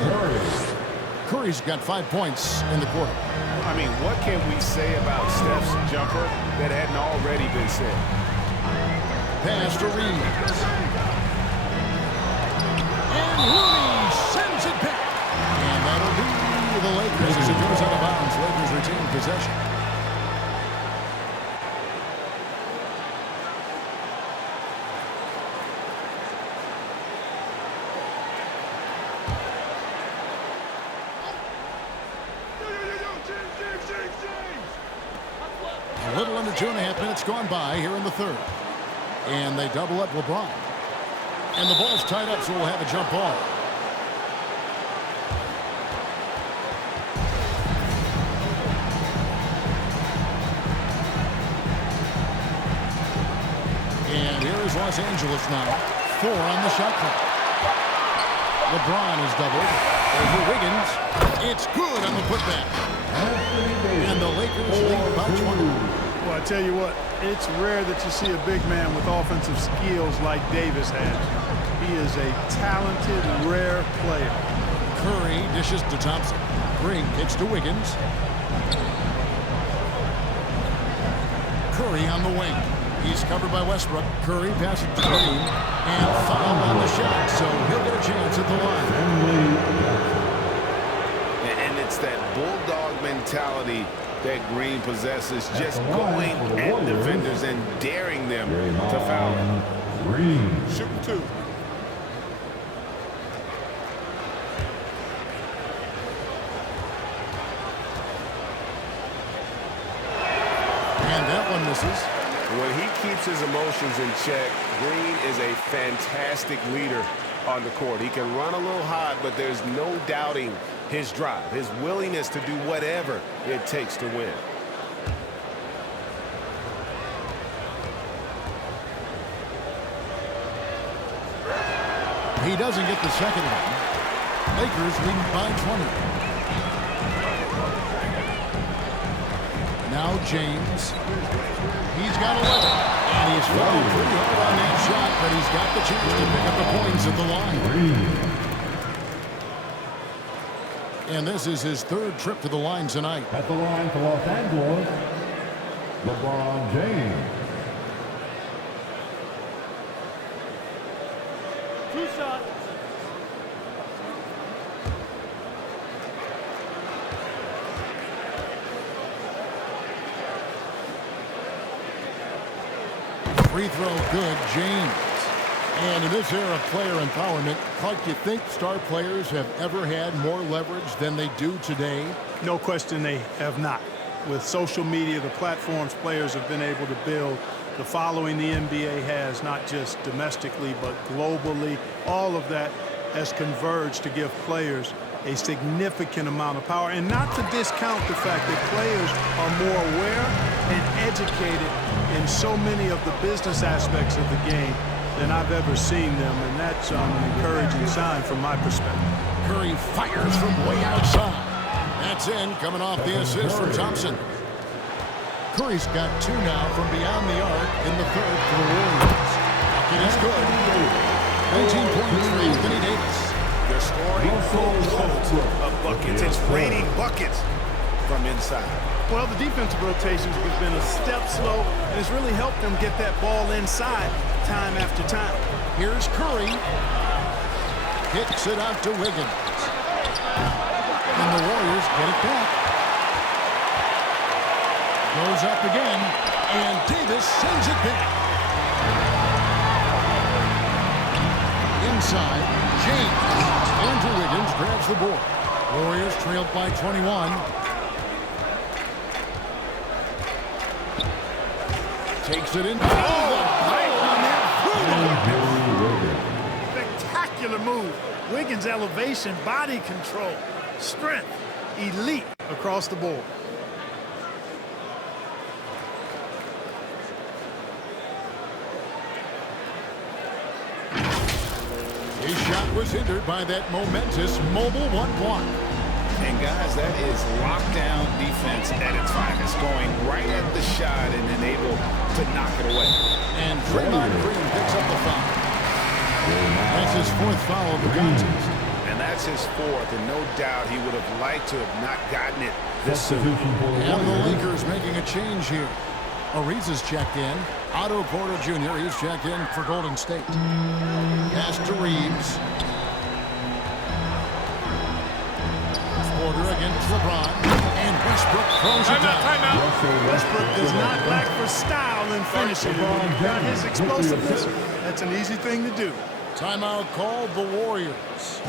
Curry's got 5 points in the quarter. I mean, what can we say about Steph's jumper that hadn't already been said? Pass to Reed. And Rooney sends it back. And that'll be the Lakers as it goes out of bounds. Lakers retain possession. A little under 2.5 minutes gone by here in the third. And they double up LeBron. And the ball's tied up, so we'll have a jump ball. And here is Los Angeles now. 4 on the shot clock. LeBron is doubled. Over Wiggins. It's good on the putback. And the Lakers lead by 20. Well, I tell you what, it's rare that you see a big man with offensive skills like Davis has. He is a talented, rare player. Curry dishes to Thompson. Green kicks to Wiggins. Curry on the wing. He's covered by Westbrook. Curry passes to Green. And foul on the shot, so he'll get a chance at the line. And it's that bulldog mentality that Green possesses, just going at defenders and daring them to foul him. Green. Shooting 2. And that one misses. When he keeps his emotions in check, Green is a fantastic leader on the court. He can run a little hot, but there's no doubting his drive, his willingness to do whatever it takes to win. He doesn't get the second one. Lakers lead by 20. Now James. He's got 11. And he's fouled pretty hard on that shot, but he's got the chance to pick up the points at the line. And this is his 3rd trip to the line tonight. At the line for Los Angeles, LeBron James. 2 shots. Free throw good, James. And in this era of player empowerment, Clark, you think star players have ever had more leverage than they do today? No question they have not. With social media, the platforms players have been able to build, the following the NBA has, not just domestically, but globally, all of that has converged to give players a significant amount of power. And not to discount the fact that players are more aware and educated in so many of the business aspects of the game than I've ever seen them, and that's an encouraging sign from my perspective. Curry fires from way outside. That's in, coming off the assist from Thompson. Curry's got 2 now from beyond the arc in the third for the Warriors. Bucket is good. 19 points for Anthony Davis. They're scoring loads of buckets. It's raining buckets from inside. Well, the defensive rotations have been a step slow, and it's really helped them get that ball inside time after time. Here's Curry. Kicks it out to Wiggins. And the Warriors get it back. Goes up again. And Davis sends it back. Inside, James. Andrew Wiggins grabs the board. Warriors trailed by 21. Takes it in. Spectacular move. Wiggins' elevation, body control, strength, elite across the board. His shot was hindered by that momentous mobile one block. And guys, that is lockdown defense at its finest, going right at the shot and then able to knock it away. And Draymond Green picks up the foul. That's his fourth foul of the contest. And that's his fourth, and no doubt he would have liked to have not gotten it this soon. And the Lakers making a change here. Ariza's checked in. Otto Porter Jr. He's checked in for Golden State. Pass to Reeves. Porter against LeBron. And Westbrook throws it down. Timeout. Westbrook does not lack for style in finishing. When you've got his explosiveness, that's an easy thing to do. Timeout called the Warriors.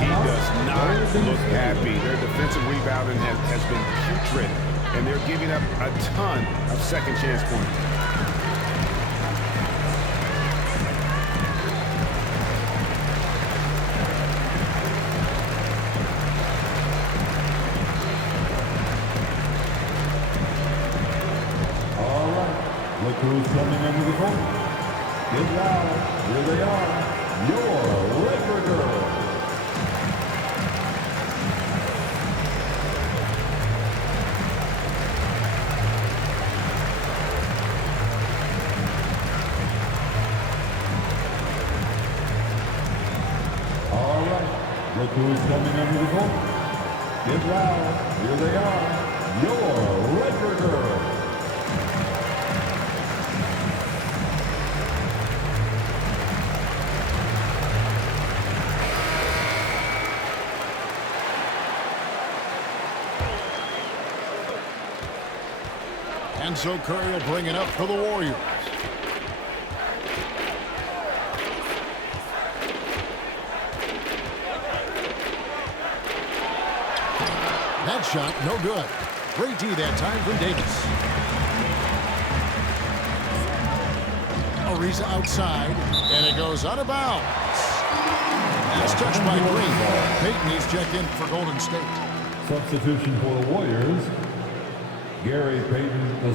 He does not look happy. Their defensive rebounding has been putrid, and they're giving up a ton of second chance points. All right, look who's coming into the court. Get loud. Here they are. Your Laker girls. All right, look who's coming into the court. Get loud. Here they are. Your Laker girls. And so Curry will bring it up for the Warriors. That shot, no good. Great D that time from Davis. Ariza outside, and it goes out of bounds. That's touched by Green. Payton, he's checked in for Golden State. Substitution for the Warriors, Gary Payton II.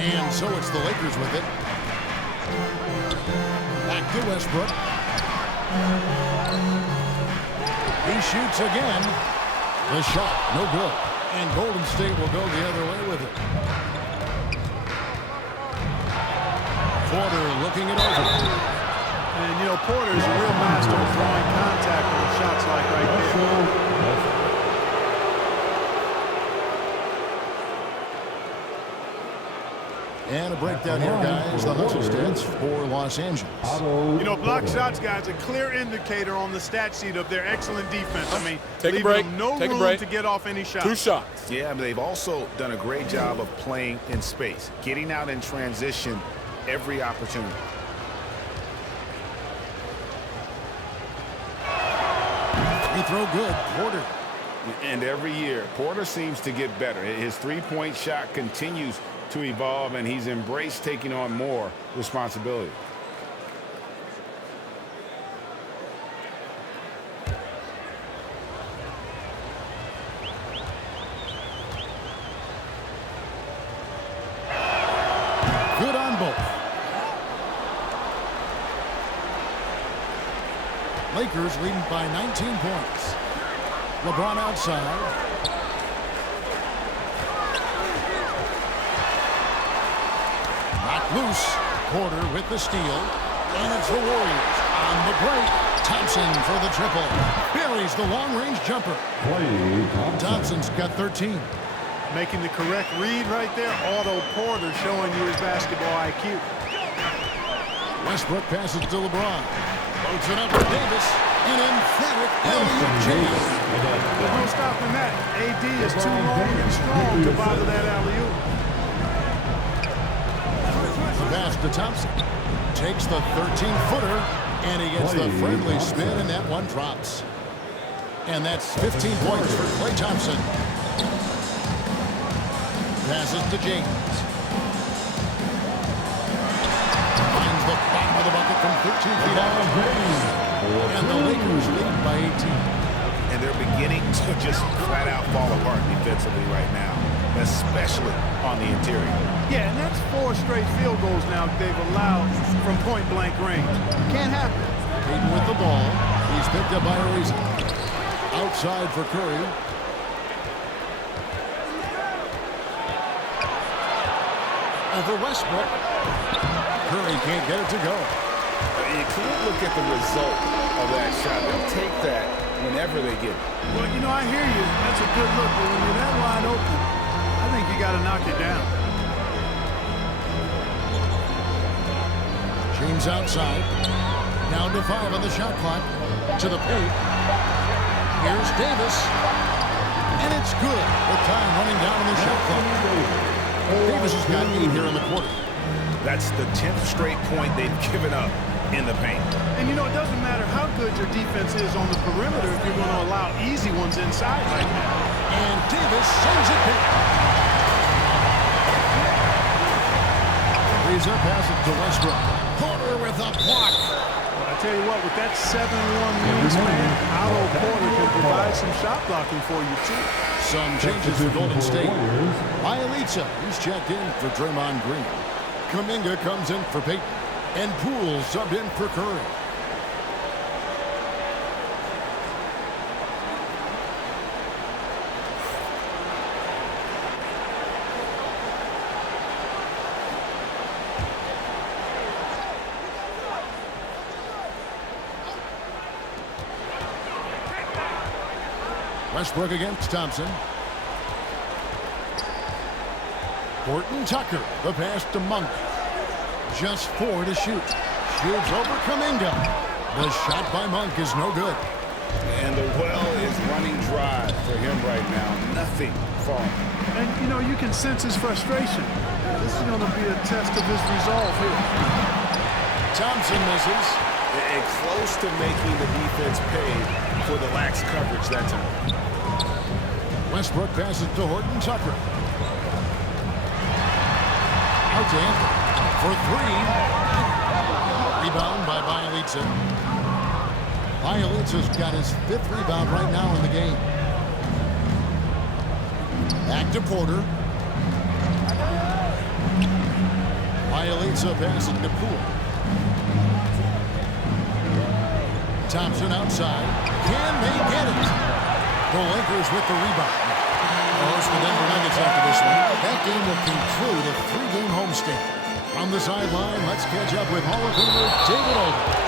And so it's the Lakers with it. Back to Westbrook. He shoots again. The shot, no good. And Golden State will go the other way with it. Porter looking it over. And, you know, Porter's a real master of drawing contact on shots like right there. And a breakdown here, guys. The hustle stats for Los Angeles. You know, block shots, guys, a clear indicator on the stat sheet of their excellent defense. I mean, Take a leaving break. them no Take a room break. to get off any shots. 2 shots. Yeah, but they've also done a great job of playing in space, getting out in transition every opportunity. Free throw good. Porter. And every year, Porter seems to get better. His three-point shot continues to evolve, and he's embraced taking on more responsibility. Good on both. Lakers leading by 19 points. LeBron outside. Knocked loose. Porter with the steal. And it's the Warriors on the break. Thompson for the triple. Buries the long-range jumper. Clay Thompson. Thompson's got 13. Making the correct read right there. Otto Porter showing you his basketball IQ. Westbrook passes to LeBron. Loads it up to Davis. An emphatic alley-oop. There's no stopping that. AD is too long and strong to bother that alley-oop. The pass to Thompson. Takes the 13-footer, and he gets the friendly spin, and that one drops. And that's 15 points for Klay Thompson. Passes to James. Finds the bottom of the bucket from 13 feet out. And the Lakers lead by 18. And they're beginning to just flat out fall apart defensively right now, especially on the interior. Yeah, and that's 4 straight field goals now they've allowed from point-blank range. Can't happen. Payton with the ball. He's picked up by Ariza. Outside for Curry. Over Westbrook. Curry can't get it to go. You can't look at the result of that shot. They'll take that whenever they get it. Well, you know, I hear you. That's a good look, but when you're that wide open, I think you got to knock it down. James outside. Down to 5 on the shot clock. To the paint. Here's Davis. And it's good with time running down on the shot clock. Davis has got 8 here in the quarter. That's the 10th straight point they've given up in the paint. And, you know, it doesn't matter how good your defense is on the perimeter if you're going to allow easy ones inside like that. And Davis sends it back. Ariza passes to Westbrook. Porter with a block. Well, I tell you what, with that 7'1" wingspan, Otto Porter can provide some shot blocking for you, too. Some changes for Golden State. Bielitsa, he's checked in for Draymond Green. Kuminga comes in for Payton. And Poole subbed in for Curry. Westbrook against Thompson. Horton Tucker, the pass to Monk. Just 4 to shoot. Shoots over Kuminga. The shot by Monk is no good. And the well is running dry for him right now. Nothing falling. And, you know, you can sense his frustration. This is going to be a test of his resolve here. Thompson misses. And close to making the defense pay for the lax coverage that time. Westbrook passes to Horton Tucker. Out to Anthony for 3. Rebound by Bielitsa. Bielitsa's got his 5th rebound right now in the game. Back to Porter. Bielitsa passes to Poole. Thompson outside. Can they get it? The Lakers with the rebound. Host the Denver Nuggets after this one. That game will conclude a 3-game homestand. From the sideline, let's catch up with Hall of Famer David Aldridge.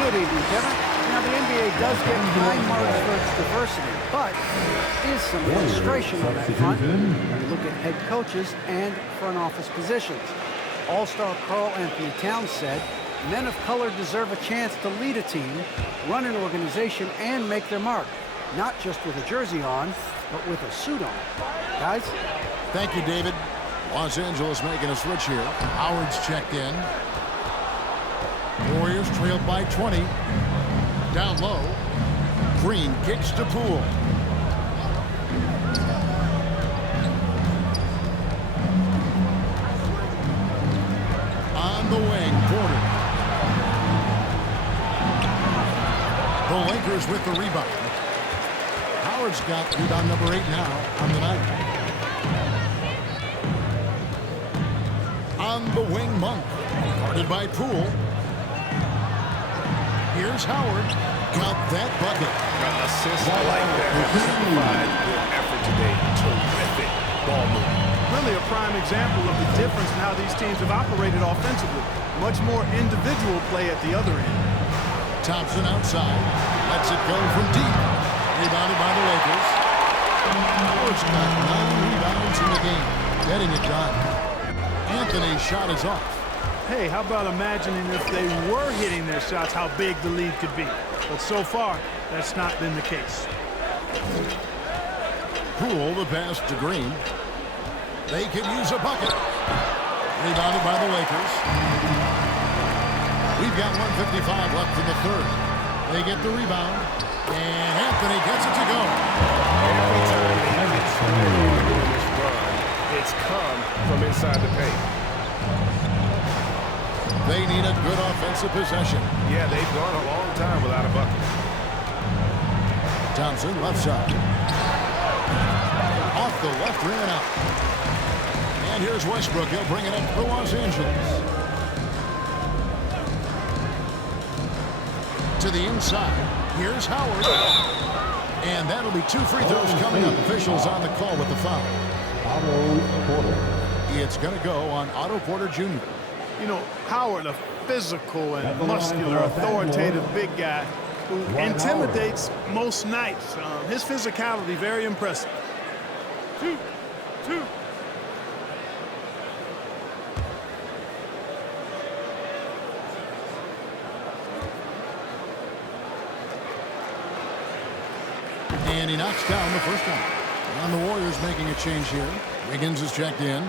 Good evening, Kevin. Now, the NBA does get high marks for its diversity, but there is some frustration on that front when you look at head coaches and front office positions. All-star Karl Anthony Towns said, men of color deserve a chance to lead a team, run an organization, and make their mark. Not just with a jersey on, but with a suit on. Guys? Thank you, David. Los Angeles making a switch here. Howard's checked in. Warriors trailed by 20. Down low. Green kicks to Poole. On the wing, Porter. The Lakers with the rebound. Howard's got rebound number 8 now on the night. On the wing, Monk. Guarded by Poole. Here's Howard. Got that bucket. Got assist like that. Certified good effort today. Terrific ball movement. Really a prime example of the difference in how these teams have operated offensively. Much more individual play at the other end. Thompson outside. Lets it go from deep. Rebounded by the Lakers. Howard's got 9 rebounds points in the game, getting it done. Anthony's shot is off. Hey, how about imagining if they were hitting their shots, how big the lead could be. But so far, that's not been the case. Poole, the pass to Green. They could use a bucket. Rebounded by the Lakers. We've got 1:55 left in the third. They get the rebound, and Anthony gets it to go. Every time they get scored on in this run, it's come from inside the paint. They need a good offensive possession. Yeah, they've gone a long time without a bucket. Thompson, left side. Off the left rim and out. And here's Westbrook. He'll bring it up for Los Angeles. To the inside. Here's Howard. And that'll be 2 free throws coming up. Officials on the call with the foul. Otto Porter. It's going to go on Otto Porter Jr. You know, Howard, a physical and muscular, authoritative big guy who intimidates most nights. His physicality, very impressive. 2. And he knocks down the first one. And the Warriors making a change here. Wiggins is checked in.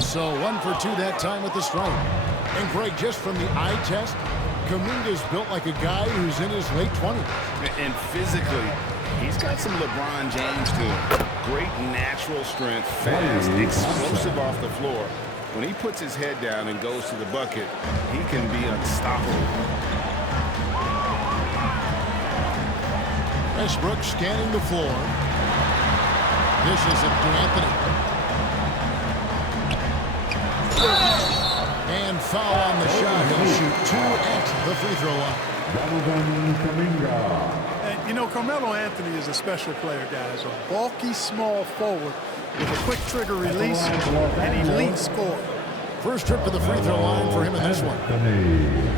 So 1 for 2 that time with the strike. And Greg, just from the eye test, Kuminga's built like a guy who's in his late 20s. And physically, he's got some LeBron James to him. Great natural strength, fast, explosive off the floor. When he puts his head down and goes to the bucket, he can be unstoppable. Westbrook scanning the floor. Dishes it to Anthony. And foul on the shot. He'll shoot 2 at the free throw line. Donovan Kuminga. And, you know, Carmelo Anthony is a special player, guys. A bulky, small forward with a quick trigger release and elite score. First trip to the free throw line for him in this one. Anthony.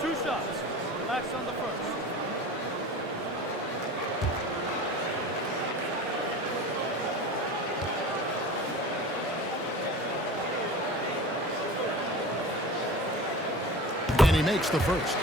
Two shots. Relax on the first. And he makes the first.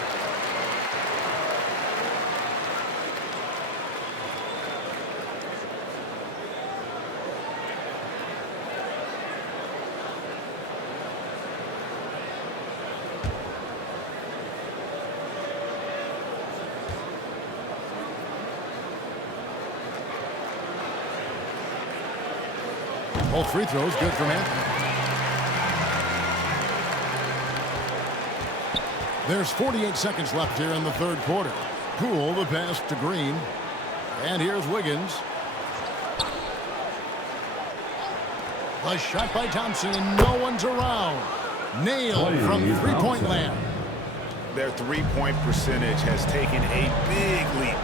Both free throws good from Anthony. There's 48 seconds left here in the third quarter. Poole, the pass to Green. And here's Wiggins. The shot by Thompson, and no one's around. Nailed from three-point land. Their three-point percentage has taken a big leap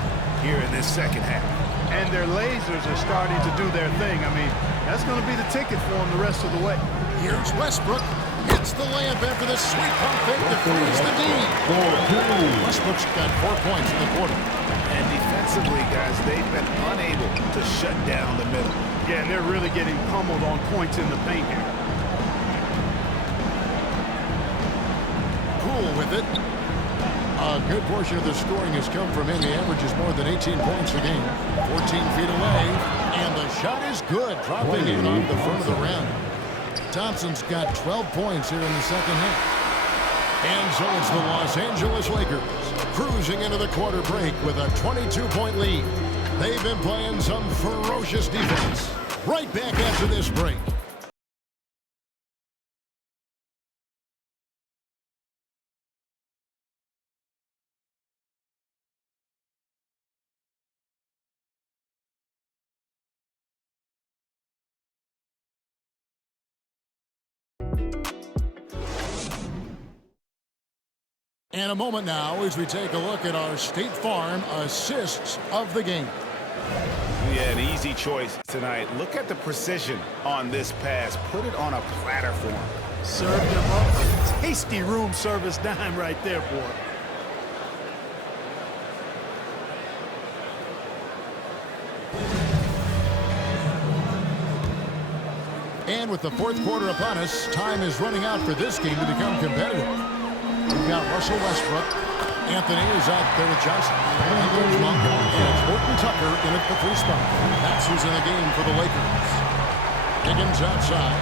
here in this second half. And their lasers are starting to do their thing. I mean, that's going to be the ticket for them the rest of the way. Here's Westbrook. Hits the layup after the sweet pump fake to freeze the D. Westbrook's got 4 points in the quarter. And defensively, guys, they've been unable to shut down the middle. Yeah, and they're really getting pummeled on points in the paint here. Poole with it. A good portion of the scoring has come from him. He averages more than 18 points a game. 14 feet away. And the shot is good. Dropping in off the front of the rim. Thompson's got 12 points here in the second half. And so it's the Los Angeles Lakers cruising into the quarter break with a 22-point lead. They've been playing some ferocious defense. Right back after this break. And a moment now as we take a look at our State Farm assists of the game. Yeah, an easy choice tonight. Look at the precision on this pass. Put it on a platter for him. Served him up a tasty room service dime right there, boy. And with the fourth quarter upon us, time is running out for this game to become competitive. We've got Russell Westbrook. Anthony is out there with Johnson. And there's Monk. And it's Horton Tucker in at the 3 spot. That's who's in the game for the Lakers. Higgins outside.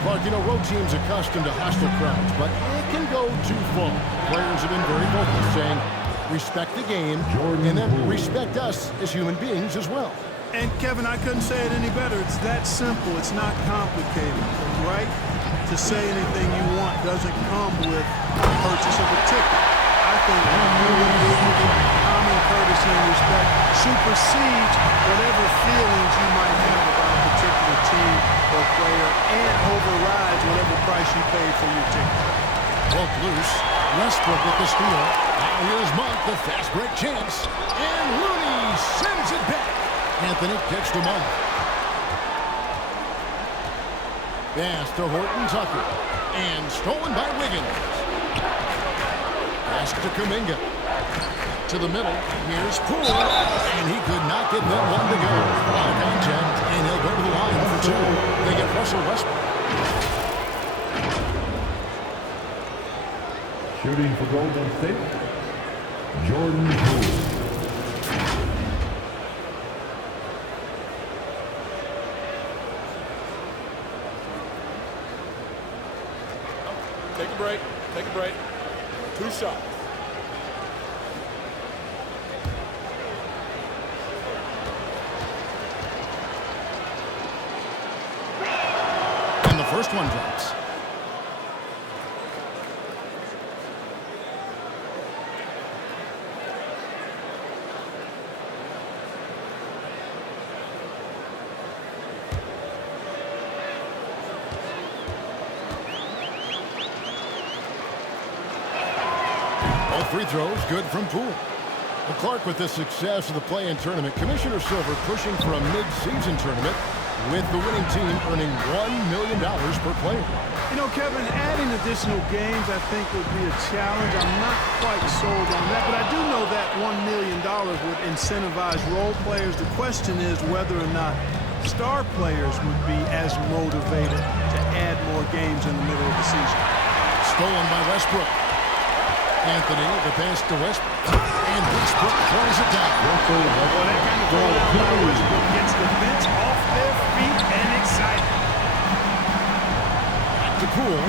Clark, you know, road teams accustomed to hostile crowds, but it can go too far. Players have been very vocal, saying, respect the game, and then respect us as human beings as well. And, Kevin, I couldn't say it any better. It's that simple. It's not complicated, right? To say anything you want doesn't come with the purchase of a ticket. I think common courtesy and respect supersedes whatever feelings you might have about a particular team or player and overrides whatever price you paid for your ticket. Broke loose. Westbrook with the steal. Now here's Monk, the fast break chance. And Looney sends it back. Anthony kicks to Monk. Pass to Horton Tucker. And stolen by Wiggins. Pass to Kuminga. To the middle. Here's Poole. And he could not get that one to go. Out of contact. And he'll go to the line for 2. They get Russell Westbrook. Shooting for Golden State, Jordan Poole. Take a break. Take a break. 2 shots. And the first one drops. Free throws, good from Poole. Well, Clark, with the success of the play-in tournament, Commissioner Silver pushing for a mid-season tournament with the winning team earning $1 million per player. You know, Kevin, adding additional games I think would be a challenge. I'm not quite sold on that, but I do know that $1 million would incentivize role players. The question is whether or not star players would be as motivated to add more games in the middle of the season. Stolen by Westbrook. Anthony, the pass to Westbrook. And Westbrook throws it down. Well, that kind of throw out by Westbrook gets the bench off their feet and excited. Back to Poole.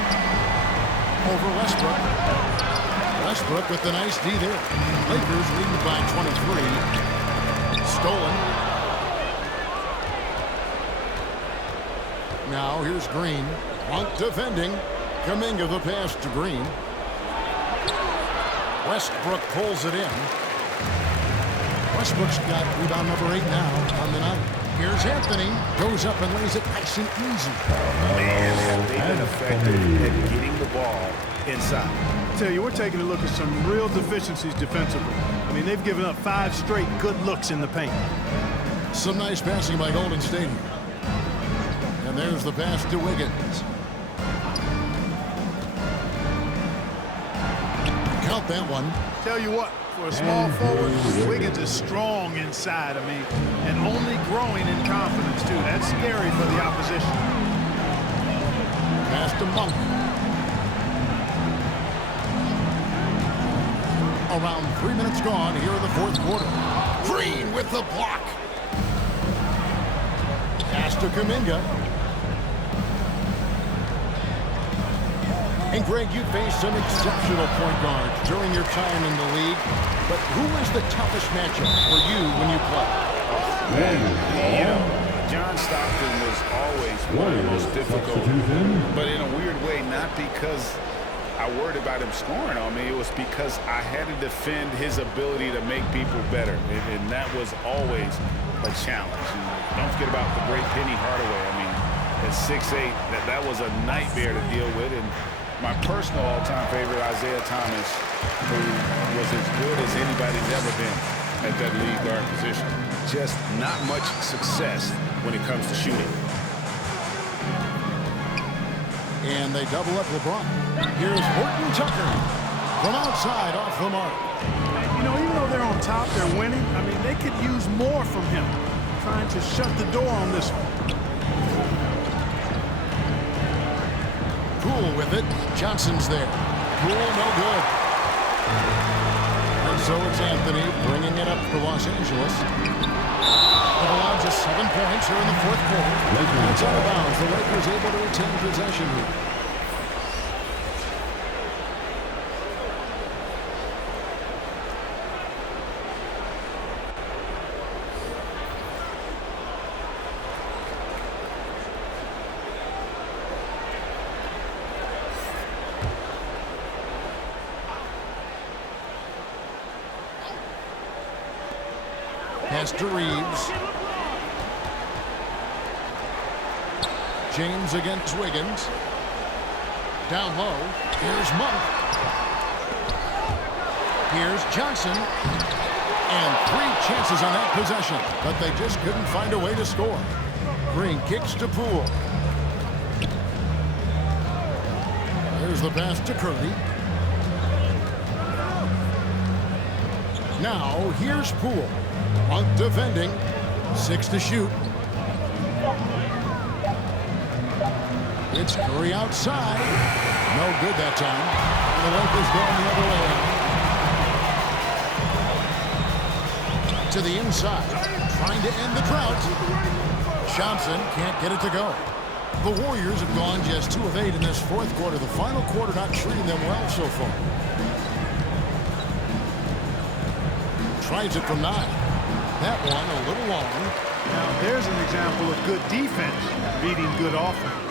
Over Westbrook. Westbrook with the nice D there. Lakers lead by 23. Stolen. Now here's Green. Monk defending. Kuminga the pass to Green. Westbrook pulls it in. Westbrook's got rebound number 8 now on the night. Here's Anthony. Goes up and lays it nice and easy. Man, they've been effective at getting the ball inside. I tell you, we're taking a look at some real deficiencies defensively. I mean, they've given up 5 straight good looks in the paint. Some nice passing by Golden State. And there's the pass to Wiggins. Count that one. Tell you what, for a small forward, Wiggins is strong inside, I mean, and only growing in confidence, too. That's scary for the opposition. Pass to Monk. Around 3 minutes gone here in the fourth quarter. Green with the block. Pass to Kuminga. And Greg, you faced some exceptional point guards during your time in the league, but who was the toughest matchup for you when you played? You know, John Stockton was always one of the most difficult, but in a weird way, not because I worried about him scoring on me. It was because I had to defend his ability to make people better, and that was always a challenge. And don't forget about the great Penny Hardaway. I mean, At 6'8", that was a nightmare to deal with. And my personal all-time favorite, Isaiah Thomas, who was as good as anybody's ever been at that lead guard position. Just not much success when it comes to shooting. And they double up LeBron. Here's Horton Tucker from outside off the mark. You know, even though they're on top, they're winning. I mean, they could use more from him. Trying to shut the door on this one. Poole with it. Johnson's there. Poole, no good. And so it's Anthony bringing it up for Los Angeles. It allows us 7 points here in the fourth quarter. It's out of bounds. The Lakers able to retain possession here. Pass to Reeves. James against Wiggins. Down low. Here's Monk. Here's Johnson. And 3 chances on that possession, but they just couldn't find a way to score. Green kicks to Poole. There's the pass to Curry. Now here's Poole. Monk defending. 6 to shoot. It's Curry outside. No good that time. The Lakers going the other way. To the inside. Trying to end the drought. Johnson can't get it to go. The Warriors have gone just 2 of 8 in this fourth quarter. The final quarter not treating them well so far. Tries it from 9. That one a little long. Now, there's an example of good defense beating good offense.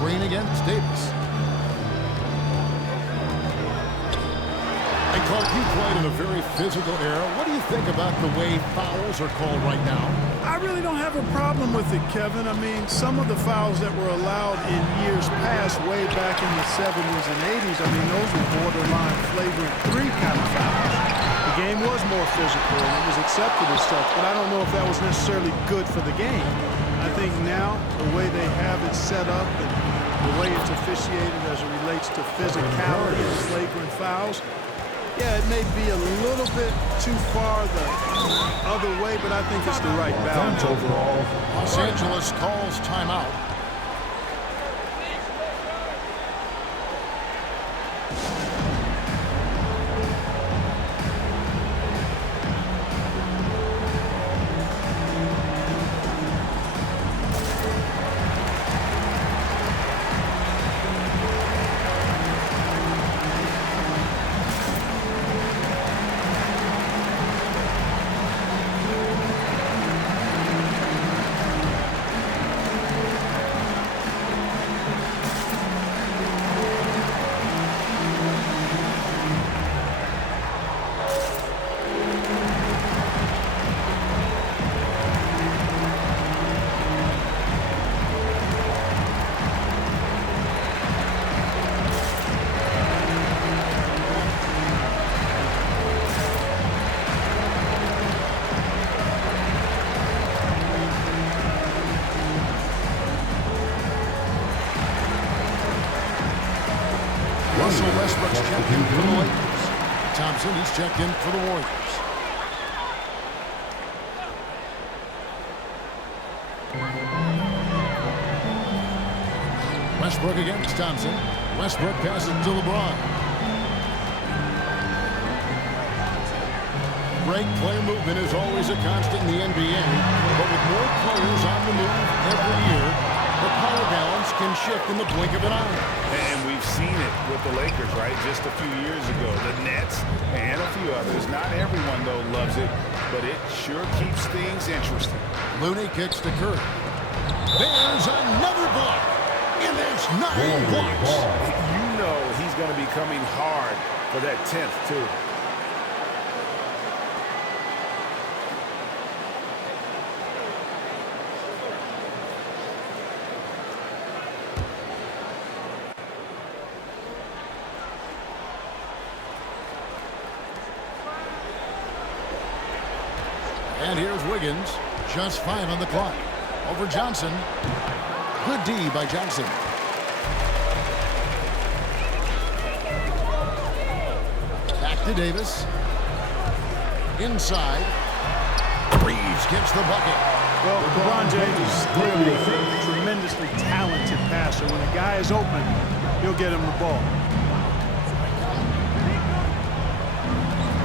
Green against Davis. And Clark, you played in a very physical era. What do you think about the way fouls are called right now? I really don't have a problem with it, Kevin. I mean, some of the fouls that were allowed in years past, way back in the 70s and 80s, I mean, those were borderline flagrant 3 kind of fouls. The game was more physical, and it was accepted as such, but I don't know if that was necessarily good for the game. I think now, the way they have it set up and the way it's officiated as it relates to physicality and flagrant fouls, yeah, it may be a little bit too far the other way, but I think it's the right balance overall. Los Angeles calls timeout. Russell Westbrook's checked in for the Lakers. Thompson, he's checked in for the Warriors. Westbrook against Thompson. Westbrook passes to LeBron. Great player movement is always a constant in the NBA, but with more players on the move every year, the power balance can shift in the blink of an eye. And we've seen it with the Lakers, right? Just a few years ago. The Nets and a few others. Not everyone, though, loves it, but it sure keeps things interesting. Looney kicks to Curry. There's another block. And there's 9 blocks. You know he's going to be coming hard for that 10th, too. And here's Wiggins. Just 5 on the clock. Over Johnson. Good D by Johnson. Back to Davis. Inside. Reeves gets the bucket. Well, LeBron James is clearly a tremendously talented passer. When a guy is open, he'll get him the ball.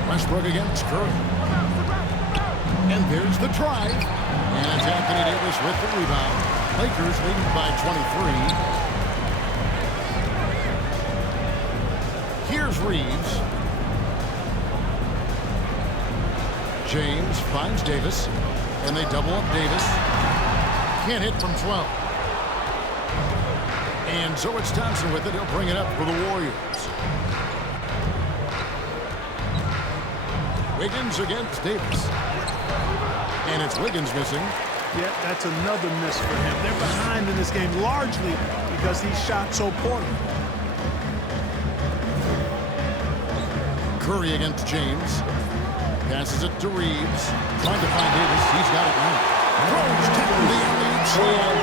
Westbrook against Curry. And there's the drive. And it's Anthony Davis with the rebound. Lakers leading by 23. Here's Reeves. James finds Davis. And they double up Davis. Can't hit from 12. And so it's Thompson with it. He'll bring it up for the Warriors. Wiggins against Davis. And it's Wiggins missing. Yeah, that's another miss for him. They're behind in this game largely because he shot so poorly. Curry against James. Passes it to Reeves. Trying to find Davis. He's got it now. Throws down the alley slam.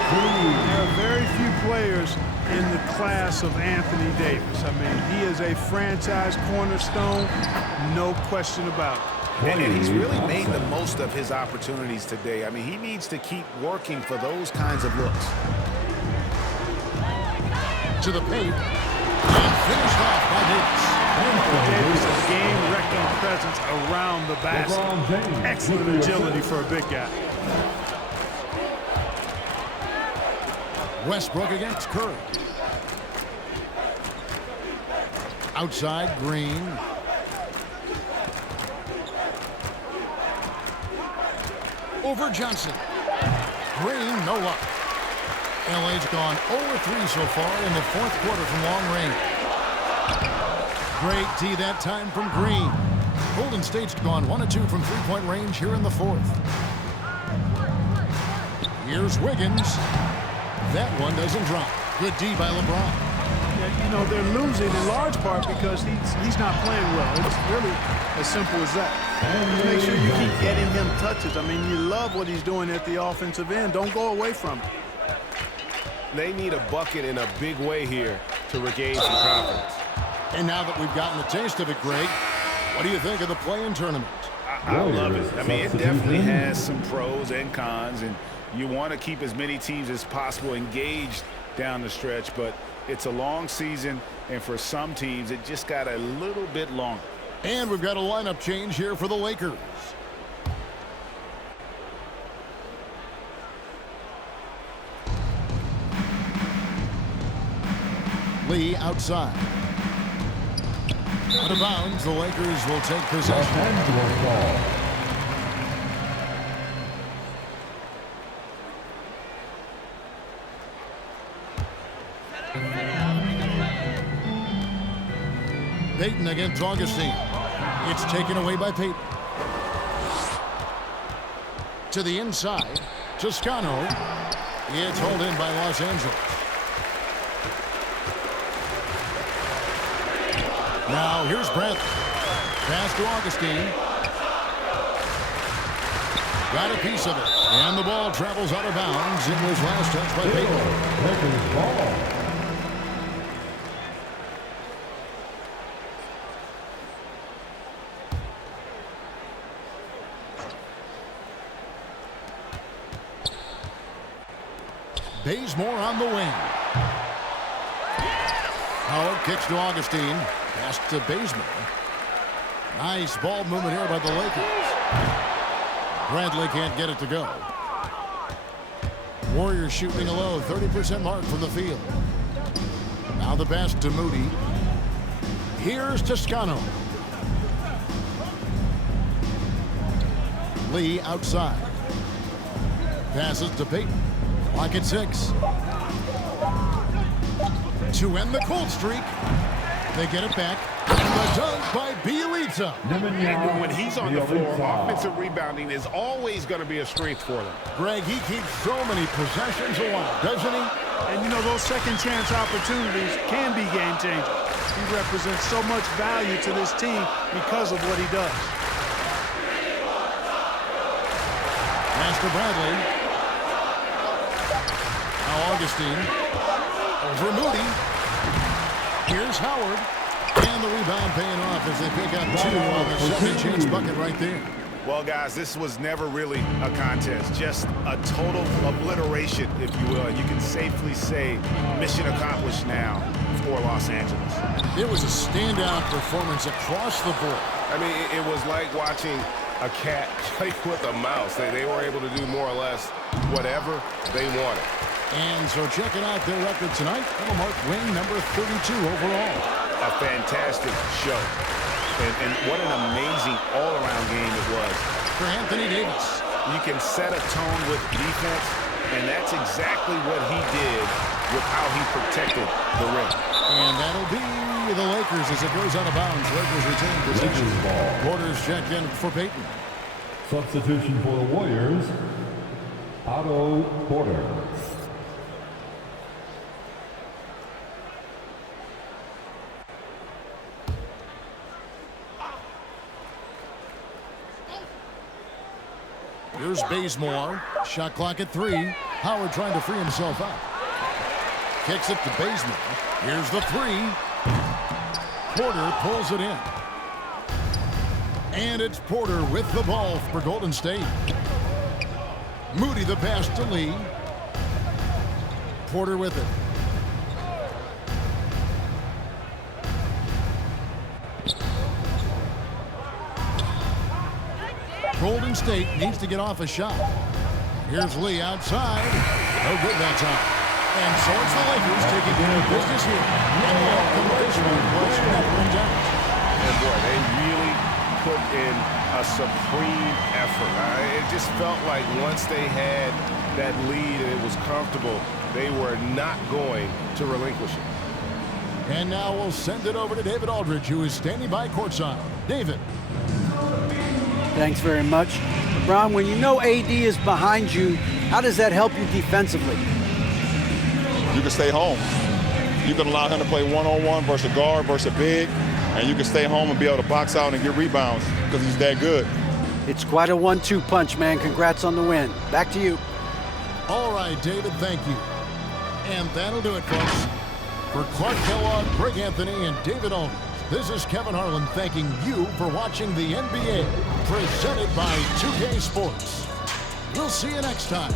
There are very few players in the class of Anthony Davis. I mean, he is a franchise cornerstone, no question about it. And he's really made the most of his opportunities today. I mean, he needs to keep working for those kinds of looks. To the paint. And finished off by Davis. Davis, a game-wrecking presence around the basket. Excellent agility for a big guy. Westbrook against Curry. Outside, Green. Over Johnson. Green, no luck. LA's gone 0-3 so far in the fourth quarter from long range. Great D that time from Green. Golden State's gone 1-2 from three-point range here in the fourth. Here's Wiggins. That one doesn't drop. Good D by LeBron. Yeah, you know, they're losing in large part because he's not playing well. It's really as simple as that. Make sure you keep getting him touches. I mean, you love what he's doing at the offensive end. Don't go away from it. They need a bucket in a big way here to regain some confidence. And now that we've gotten a taste of it, Greg, what do you think of the play-in tournament? I love it. I mean, it definitely has some pros and cons, and you want to keep as many teams as possible engaged down the stretch, but it's a long season, and for some teams, it just got a little bit longer. And we've got a lineup change here for the Lakers. Lee outside. Out of bounds, the Lakers will take possession. Payton against Augustine. It's taken away by Payton. To the inside, Toscano. It's held in by Los Angeles. Now here's Brent. Pass to Augustine. Got a piece of it. And the ball travels out of bounds. It was last touched by Payton. Bazemore on the wing. Howard kicks to Augustine. Pass to Bazemore. Nice ball movement here by the Lakers. Bradley can't get it to go. Warriors shooting a low 30% mark from the field. Now the pass to Moody. Here's Toscano. Lee outside. Passes to Payton. Clock at 6. To end the cold streak. They get it back. And the dunk by Bielitsa. And when he's on the floor, offensive rebounding is always going to be a strength for them. Greg, he keeps so many possessions alive, doesn't he? And, you know, those second chance opportunities can be game changers. He represents so much value to this team because of what he does. Pass to Bradley. Now Augustine. Over Moody. Here's Howard. And the rebound paying off as they pick up 2 on the second-chance bucket right there. Well, guys, this was never really a contest. Just a total obliteration, if you will. You can safely say mission accomplished now for Los Angeles. It was a standout performance across the board. I mean, it was like watching a cat play with a mouse. They were able to do more or less whatever they wanted. And so checking out their record tonight, it'll mark win number 32 overall. A fantastic show. And what an amazing all-around game it was. For Anthony Davis. You can set a tone with defense, and that's exactly what he did with how he protected the rim. And that'll be the Lakers as it goes out of bounds. Lakers retain possession. Porter's checked in for Peyton. Substitution for the Warriors, Otto Porter. Here's Bazemore. Shot clock at 3. Howard trying to free himself up. Kicks it to Bazemore. Here's the 3. Porter pulls it in. And it's Porter with the ball for Golden State. Moody the pass to Lee. Porter with it. Golden State needs to get off a shot. Here's Lee outside. No good that time. And so it's the Lakers taking care of business here. And the outcome of this one was never in doubt. And boy, they really put in a supreme effort. It just felt like once they had that lead and it was comfortable, they were not going to relinquish it. And now we'll send it over to David Aldridge, who is standing by courtside. David. Thanks very much. LeBron, when you know AD is behind you, how does that help you defensively? You can stay home. You can allow him to play one-on-one versus a guard versus a big, and you can stay home and be able to box out and get rebounds because he's that good. It's quite a 1-2 punch, man. Congrats on the win. Back to you. All right, David, thank you. And that'll do it, folks. For Clark Kellogg, Greg Anthony, and David Aldridge, this is Kevin Harlan thanking you for watching the NBA, presented by 2K Sports. We'll see you next time.